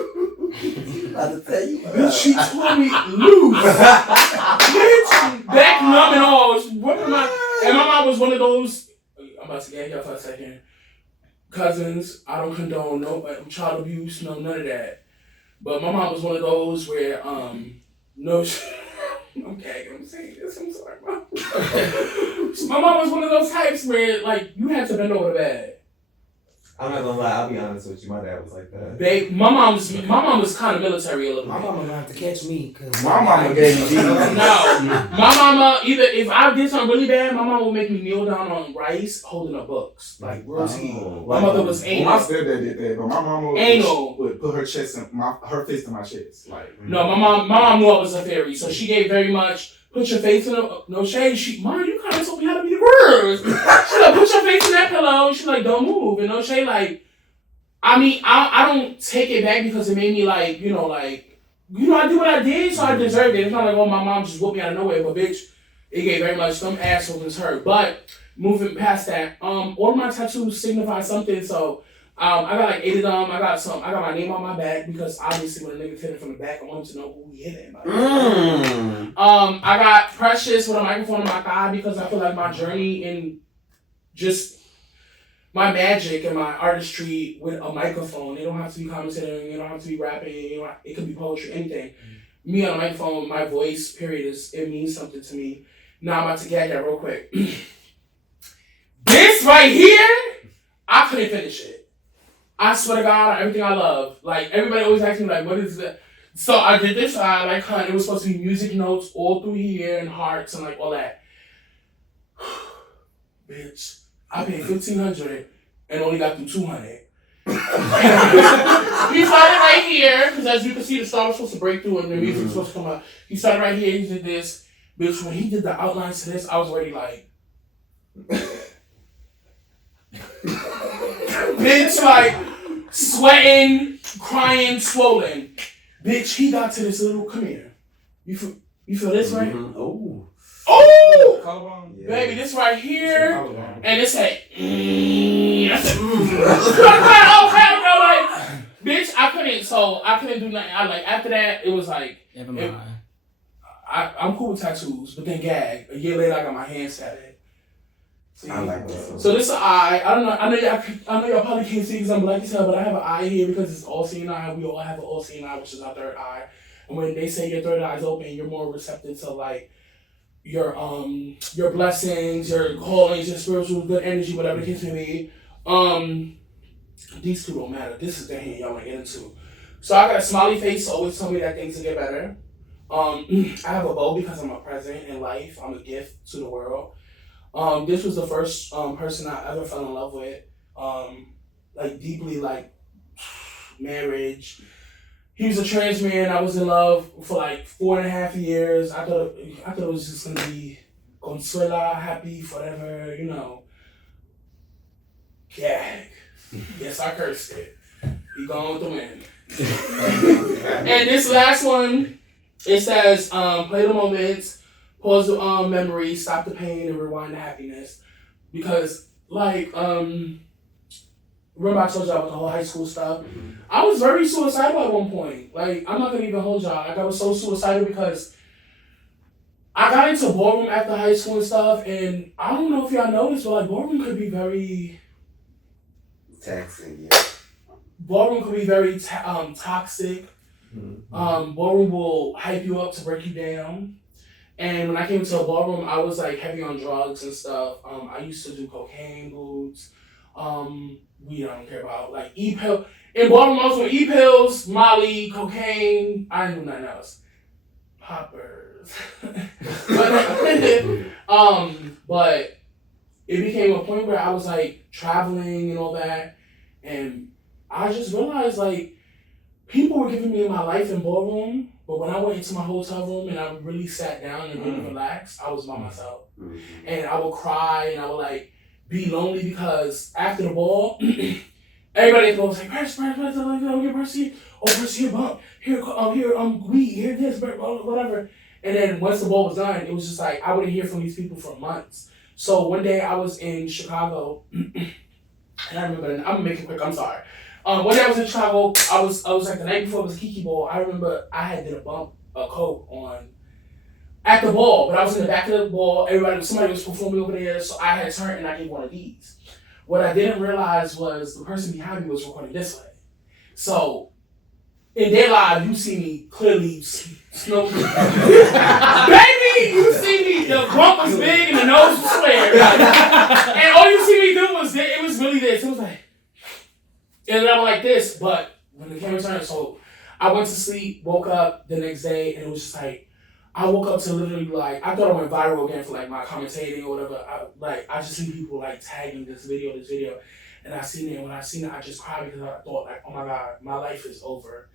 About to tell you. Bitch, she tore me loose. Bitch, back numb and all. And my mom was one of those, I'm about to get y'all for a second. Cousins, I don't condone no child abuse, no none of that. But my mom was one of those where no I'm gagging, I'm saying this, I'm sorry, Mom. My mom was one of those types where like you had to bend over the bed. I'm not gonna lie, I'll be honest with you, my dad was like that. Babe, my mom was kind of military a little bit. My mama gonna have to catch me because My mama gave me No, my mama, either if I did something really bad, my mama would make me kneel down on rice holding up books. Like, real tea. My mother was Well, anal. my stepdad did that, but my mama would put her fist in my chest. Like, no, my mom knew I was a fairy, so she gave very much. Put your face in no shade. Mom, you kind of told me how to be the girls. She's like, put your face in that pillow. She's like, don't move. And no shade, like, I mean, I don't take it back because it made me like, I did what I did, so I deserved it. It's not like, oh, my mom just whooped me out of nowhere, but bitch, it gave very much some ass whoopings hurt. But moving past that, all of my tattoos signify something. So I got like 8 of them. I got my name on my back because obviously when a nigga hit it from the back, I want to know who he hit it. I got Precious with a microphone on my thigh because I feel like my journey in just my magic and my artistry with a microphone. It don't have to be commentating, it don't have to be rapping, it could be poetry, anything. Me on a microphone, my voice, period, it means something to me. Now I'm about to gag that real quick. This right here, I couldn't finish it. I swear to God, everything I love. Like, everybody always asks me, like, what is that? So I did this, it was supposed to be music notes all through here and hearts and, like, all that. Bitch, I paid $1,500 and only got through $200. He started right here, because as you can see, the star was supposed to break through and the music was supposed to come out. He started right here, he did this. Bitch, when he did the outlines to this, I was already like... Bitch, like, sweating, crying, swollen. Bitch, he got to this little, come here. You feel this right? Oh. Oh! yeah. Baby, this right here. And it said, I said, oh, hell no, like, bitch, I couldn't do nothing. After that, it was like, never mind. I'm cool with tattoos, but then gag. A year later, I got my hands tatted. I like that. So this is an eye. I don't know. I know y'all probably can't see because I'm black as hell, but I have an eye here because it's all-seeing eye. We all have an all-seeing eye, which is our third eye. And when they say your third eye is open, you're more receptive to like your blessings, your callings, your spiritual good energy, whatever the case may be. These two don't matter. This is the hand y'all want to get into. So I got a smiley face, so always tell me that things will get better. I have a bow because I'm a present in life. I'm a gift to the world. This was the first person I ever fell in love with. Like deeply, like marriage. he was a trans man. I was in love for like 4.5 years. I thought it was just gonna be consuela, happy, forever, you know. Gag. Yes, I cursed it. Be gone with the wind. And this last one, it says, play the moments, pause the memory, stop the pain, and rewind the happiness. Because, like, remember I told y'all about the whole high school stuff? I was very suicidal at one point. Like, I'm not gonna even hold y'all. Like, I was so suicidal because I got into ballroom after high school and stuff, and I don't know if y'all noticed, but like, ballroom could be very... Taxing, yeah. Ballroom could be very toxic. Ballroom will hype you up to break you down. And when I came to a ballroom, I was like heavy on drugs and stuff. I used to do cocaine, boots, weed I don't care about. Like E-pill. In ballroom, I was doing E-pills, Molly, cocaine. I didn't do nothing else. Poppers. But it became a point where I was like traveling and all that. And I just realized like people were giving me my life in ballroom, but when I went into my hotel room and I really sat down and really relaxed, I was by myself. And I would cry and I would like be lonely because after the ball, everybody was like, Percy, here, Percy. Oh, Percy, here, bump. Here, weed, here, this, whatever. And then once the ball was done, it was just like, I wouldn't hear from these people for months. So one day I was in Chicago, and I remember, I'm gonna make it quick, I'm sorry. One day I was in Chicago, I was like the night before it was Kiki Ball, I remember I had did a coat on at the ball, but I was in the back of the ball, somebody was performing over there, so I had turned and I gave one of these. What I didn't realize was the person behind me was recording this way. So, in their live, you see me clearly smoking. Baby, you see me, the bump was big and the nose was square. And all you see me do was, it was really this. It was like, and I went like this, but when the camera turned, so I went to sleep, woke up the next day, and it was just like, I woke up to literally like, I thought I went viral again for like my commentating or whatever. I just see people like tagging this video, and I seen it, and when I seen it, I just cried because I thought like, oh my God, my life is over.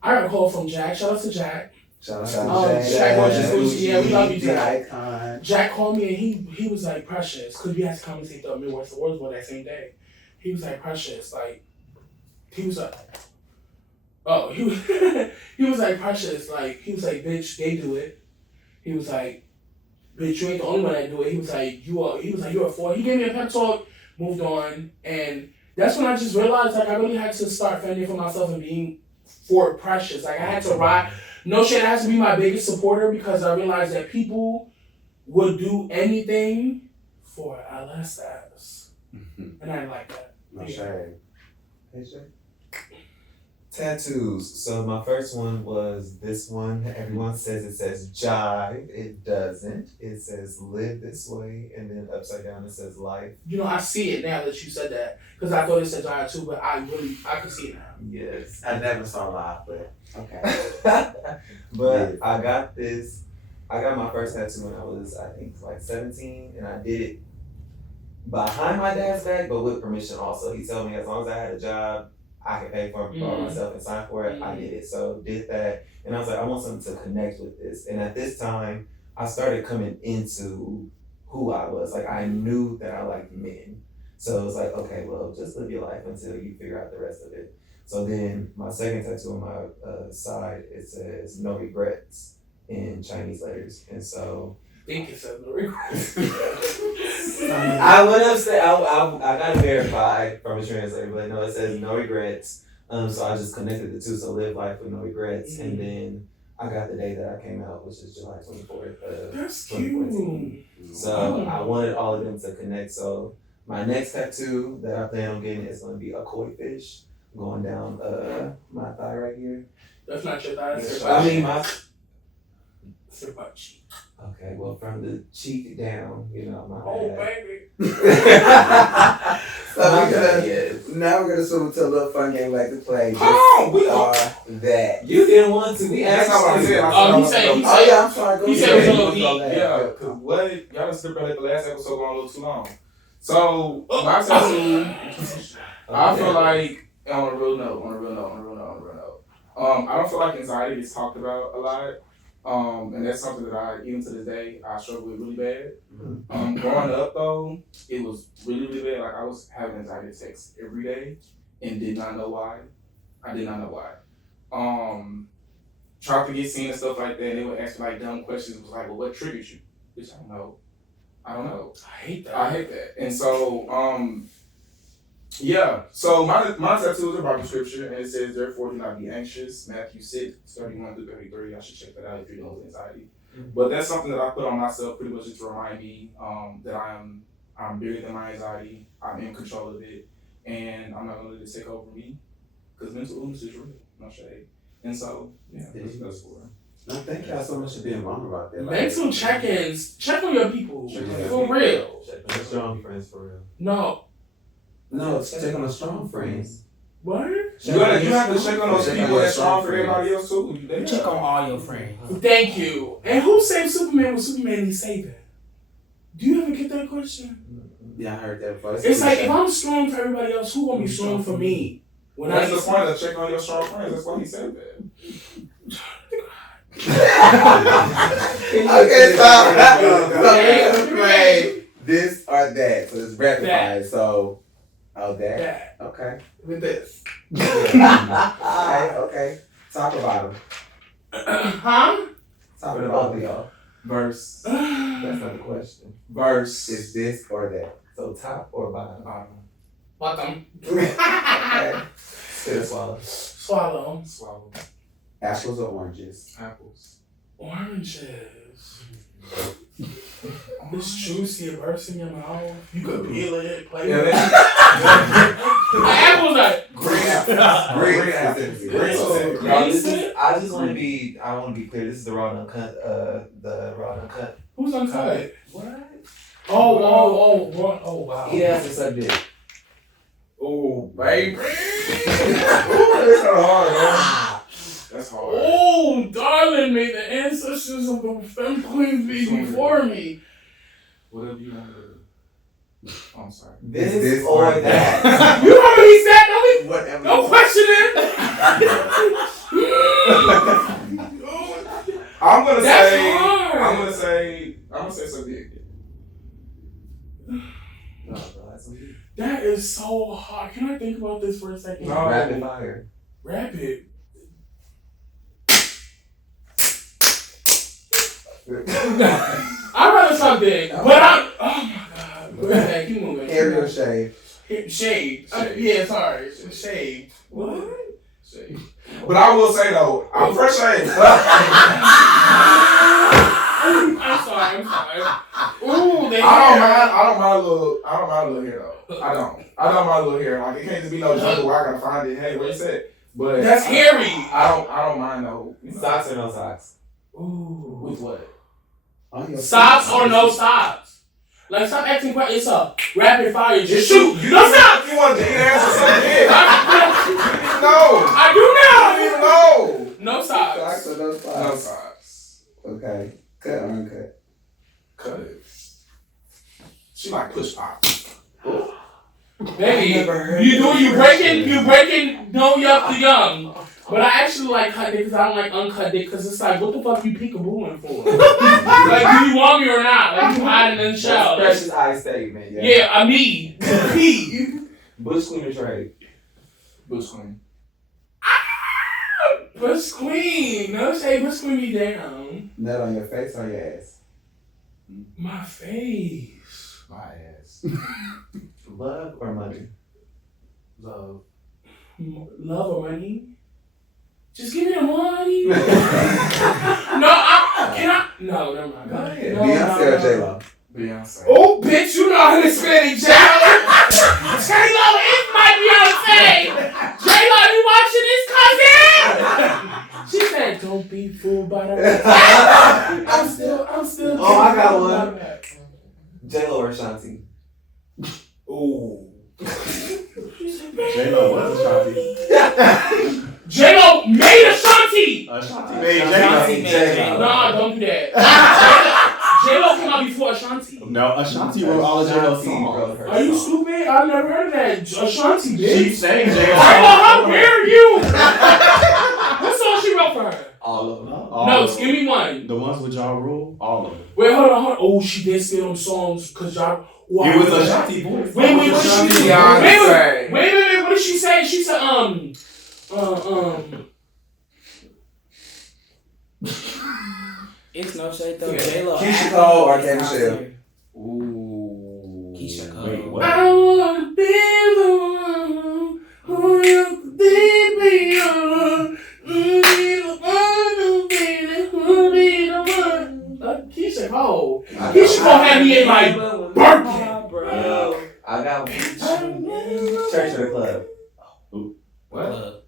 I got a call from Jack. Shout out to Jack. Shout out to Jack Gorgeous Gucci. Yeah, we love you, Jack. Icon. Jack called me and he was like, Precious, because we had to commentate the Midwest Awards Bowl that same day. He was like, Precious, like, he was like, he was like, Precious, like, he was like, bitch, they do it. He was like, bitch, you ain't the only one that do it. He was like, you're a four. He gave me a pep talk, moved on, and that's when I just realized, like, I really had to start fending for myself and being for Precious. Like, I had to ride. No shit, has to be my biggest supporter because I realized that people would do anything for LS status. And I didn't like that. No shade. Hey, Shay. Tattoos. So my first one was this one. Everyone says it says jive. It doesn't. It says live this way, and then upside down it says life. You know, I see it now that you said that because I thought it said jive too, but I can see it now. Yes. I never saw live, but okay. But I got my first tattoo when I was, I think, like 17, and I did it behind my dad's back, but with permission also. He told me as long as I had a job, I could pay for it for myself and sign for it. I did it. So did that. And I was like, I want something to connect with this. And at this time, I started coming into who I was. Like, I knew that I liked men. So it was like, okay, well, just live your life until you figure out the rest of it. So then my second tattoo on my side, it says no regrets in Chinese letters. And so I think it says no regrets. I would have said, I got to verify from a translator, but no, it says no regrets. So I just connected the two, so live life with no regrets. And then I got the day that I came out, which is July 24th. That's 2014. cute. So I wanted all of them to connect. So my next tattoo that I plan on getting is going to be a koi fish going down my thigh right here. That's not your thigh. That's I mean, my... It's your butt cheek. Okay, well, from the cheek down, you know, my Oh, bad. baby. So now we're gonna swim into a little fun game like to play. Oh, we are are that. You didn't want to. We That's asked not what I you. said. Oh, he said, Oh yeah, I'm sorry. Go he ahead. said it was a little deep. Yeah, because what? Y'all done slipped out at the last episode going a little too long. So, my tattoo, I feel like, on a real note, I don't feel like anxiety is talked about a lot. And that's something that I, even to this day, I struggle with really bad. Growing up though, it was really, really bad. Like I was having anxiety attacks every day and did not know why. I did not know why. Tried to get seen and stuff like that, and they would ask me like dumb questions. It was like, well, what triggered you? Which I don't know. I hate that. I hate that. And so, yeah. So my tattoos are Bible scripture, and it says, therefore, do not be anxious. Matthew 6:31-33. I should check that out if you're dealing with anxiety. But that's something that I put on myself pretty much just to remind me that I'm bigger than my anxiety. I'm in control of it, and I'm not gonna let it take over me. Because mental illness is real, no shade. And so, yeah, that's for it. No, thank y'all so much for being vulnerable about that. Mental check-ins. Check on your people. Check on For your real. Check on strong friends for real. No. No, check on the strong friends. What? You have to check on those Check on people your that's strong for friends. everybody else too. You check on all your friends. Thank you. And who saved Superman when Superman needs saving? Do you ever get that question? Yeah, I heard that before. It's like, if I'm strong for everybody else, who gonna be strong for me? When That's the point of check on your strong friends. That's why he said that. Okay, so play this or that. So it's rapid fire. So, that. Okay. With this. Okay. Top or bottom? Huh? Top or bottom, y'all. Verse. That's not the question. Verse. Is this or that? So top or bottom? Bottom. Okay. Spit or swallow? Swallow. Swallow. Apples or oranges? Apples. Oranges. It's juicy, it bursts in your mouth. You could peel it, play with it. The apple's like Green apples. I just want to be. I want to be clear. This is the raw and uncut. The raw and uncut. Who's uncut? What? Oh, wow. He has to suck dick. Oh, baby. Ooh, that's kind of hard, man. That's hard. Oh, darling, may the ancestors of the femme queens be before me. Whatever you want to do. Oh, I'm sorry. This or that? You know what he said? Whatever. No question it. I'm gonna That's say. hard. I'm gonna say something. No, that's weird. That is so hard. Can I think about this for a second? No. Rapid fire. Rapid. I'd rather suck dick, but I'm. Oh my god. Go ahead, keep moving. Hair or shave? Shade. Yeah, sorry. Shade. What? Shade. But I will say though, I'm fresh shade. I'm sorry. Ooh, they I don't mind a little hair though. I don't mind a little hair. Like it can't just be no jungle where I gotta find it. Hey, where's it? But that's hairy. I don't mind though. Socks or no socks? Ooh. With what? Socks or no socks? Like, stop acting quiet. It's a rapid fire. Just shoot. You No socks. You want to eat ass or something? No. I do know. No socks. Socks or no socks? No socks. Okay. Cut or uncut? Cut it. She like push pop. Baby, you breaking no yuck the young. But I actually like cut dick because I don't like uncut dick because it's like, what the fuck you peekabooing for? Like, do you want me or not? Like, you hiding in the shell. That's precious eye statement. Yeah, I mean, pee. Bush queen or trade? Bush queen. Bush queen. No shade, Bush queen me down. Nut on your face or your ass? My face. My ass. Love or money? Love. Love or money? Just give me the money. No, No, never mind. Go ahead. No, Beyonce or J-Lo? Beyonce. Oh, bitch, you know how to spell it, J-Lo. J-Lo is my Beyonce. J-Lo, you watching this, cousin? She said, don't be fooled by that. I'm still. Oh, I got one. J-Lo or Ashanti? Ooh. J-Lo was Ashanti. J-Lo made Ashanti. Ashanti made J-Lo. Nah, don't do that. J-Lo came out before Ashanti. No, Ashanti wrote all of J-Lo's Ashanti wrote songs. her Are you song. stupid? I've never heard of that. Ashanti, bitch. She sang J-Lo. J-Lo, how dare you? What's All of them. No, just give me one. The ones with Ja Rule, all of them. Wait, hold on. Oh, she did steal them songs because y'all. Wow. It was a Shanti voice. Wait, what did she do? Wait, what did she say? She said, It's no shade though. J-Lo. Keisha Cole or K. Michelle? Ooh. Keisha Cole. Wait, what? I wanna be the one who you think me on. Who be the one? Keisha Cole. Keisha Cole had me in like Birkin. I got church or the club. What?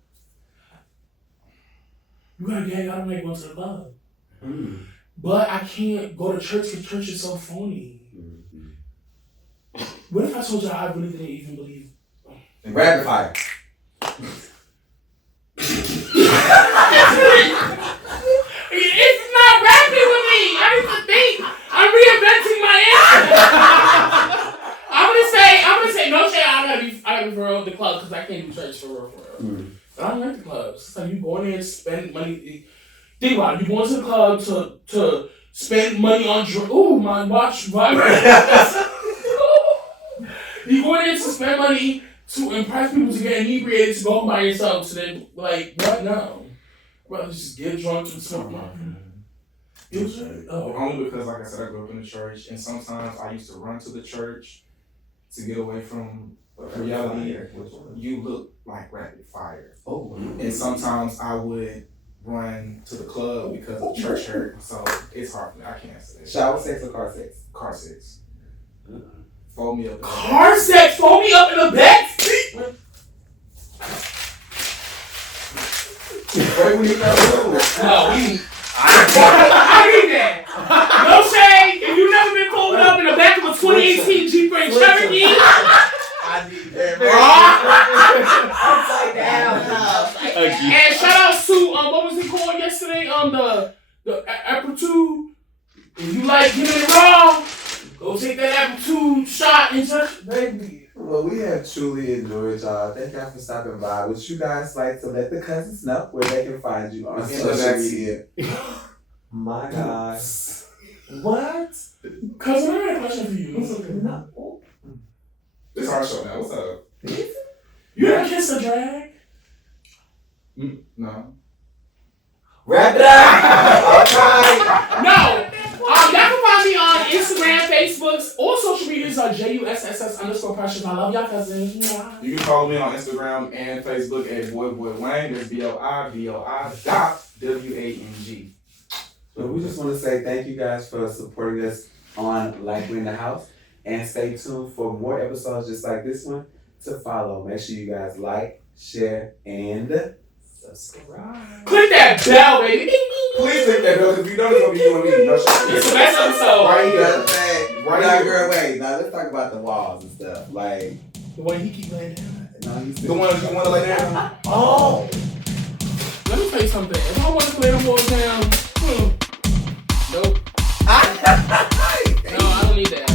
You got a gang, I don't make one to the club. But I can't go to church because church is so phony. What if I told y'all I really didn't even believe? Rapid fire. It's not rapping with me. I need to think. I'm reinventing my answer. I'm gonna say no shade. I gotta be for real the club because I can't do church for real. But I don't like the clubs. It's like you going in and spend money. Think about it. You going to the club to spend money on my watch vibrates. You going in to spend money to impress people to get inebriated to go home by yourself. So then, like, what? No. Rather just get drunk and smoke. Only because, like I said, I grew up in the church, and sometimes I used to run to the church to get away from reality. You look like rapid fire. Oh. And sometimes I would run to the club because the church hurt. So it's hard for me. I can't say that. Shower sex or car sex? Car sex. Fold me up. Car sex? Fold me up in the back seat? Wait, we need that. No, I need that. No shade. If you've never been folded up in the back of a 2018 Jeep Grand Cherokee. I need that. Upside down. And shout out to what was it called yesterday? The Apple If you like giving it raw, go take that Apple shot and touch, baby. Well, we have truly enjoyed y'all. Thank y'all for stopping by. Would you guys like to let the cousins know where they can find you on social media? My God. What? Cousin, I got a question for you. No. This is our show now. What's up? You ever kiss a drag? No. Wrap it up! Alright! No! Y'all can find me on Instagram, Facebook, all social medias are JUSSS_precious. I love y'all cousins. You can follow me on Instagram and Facebook at BoiBoi Wang. That's BOIBOI.WANG. So we just want to say thank you guys for supporting us on Like We in the House. And stay tuned for more episodes just like this one to follow. Make sure you guys like, share, and subscribe. Click that bell, baby. Please click that bell because you know it's going to be you and me. No shit. It's the best episode. Right here. Right, girl, wait. Now let's talk about the walls and stuff. Like, The one he keep laying down. no, you The one to lay down. Oh. Let me tell you something. If I want to lay them walls down, nope. No, I don't need that.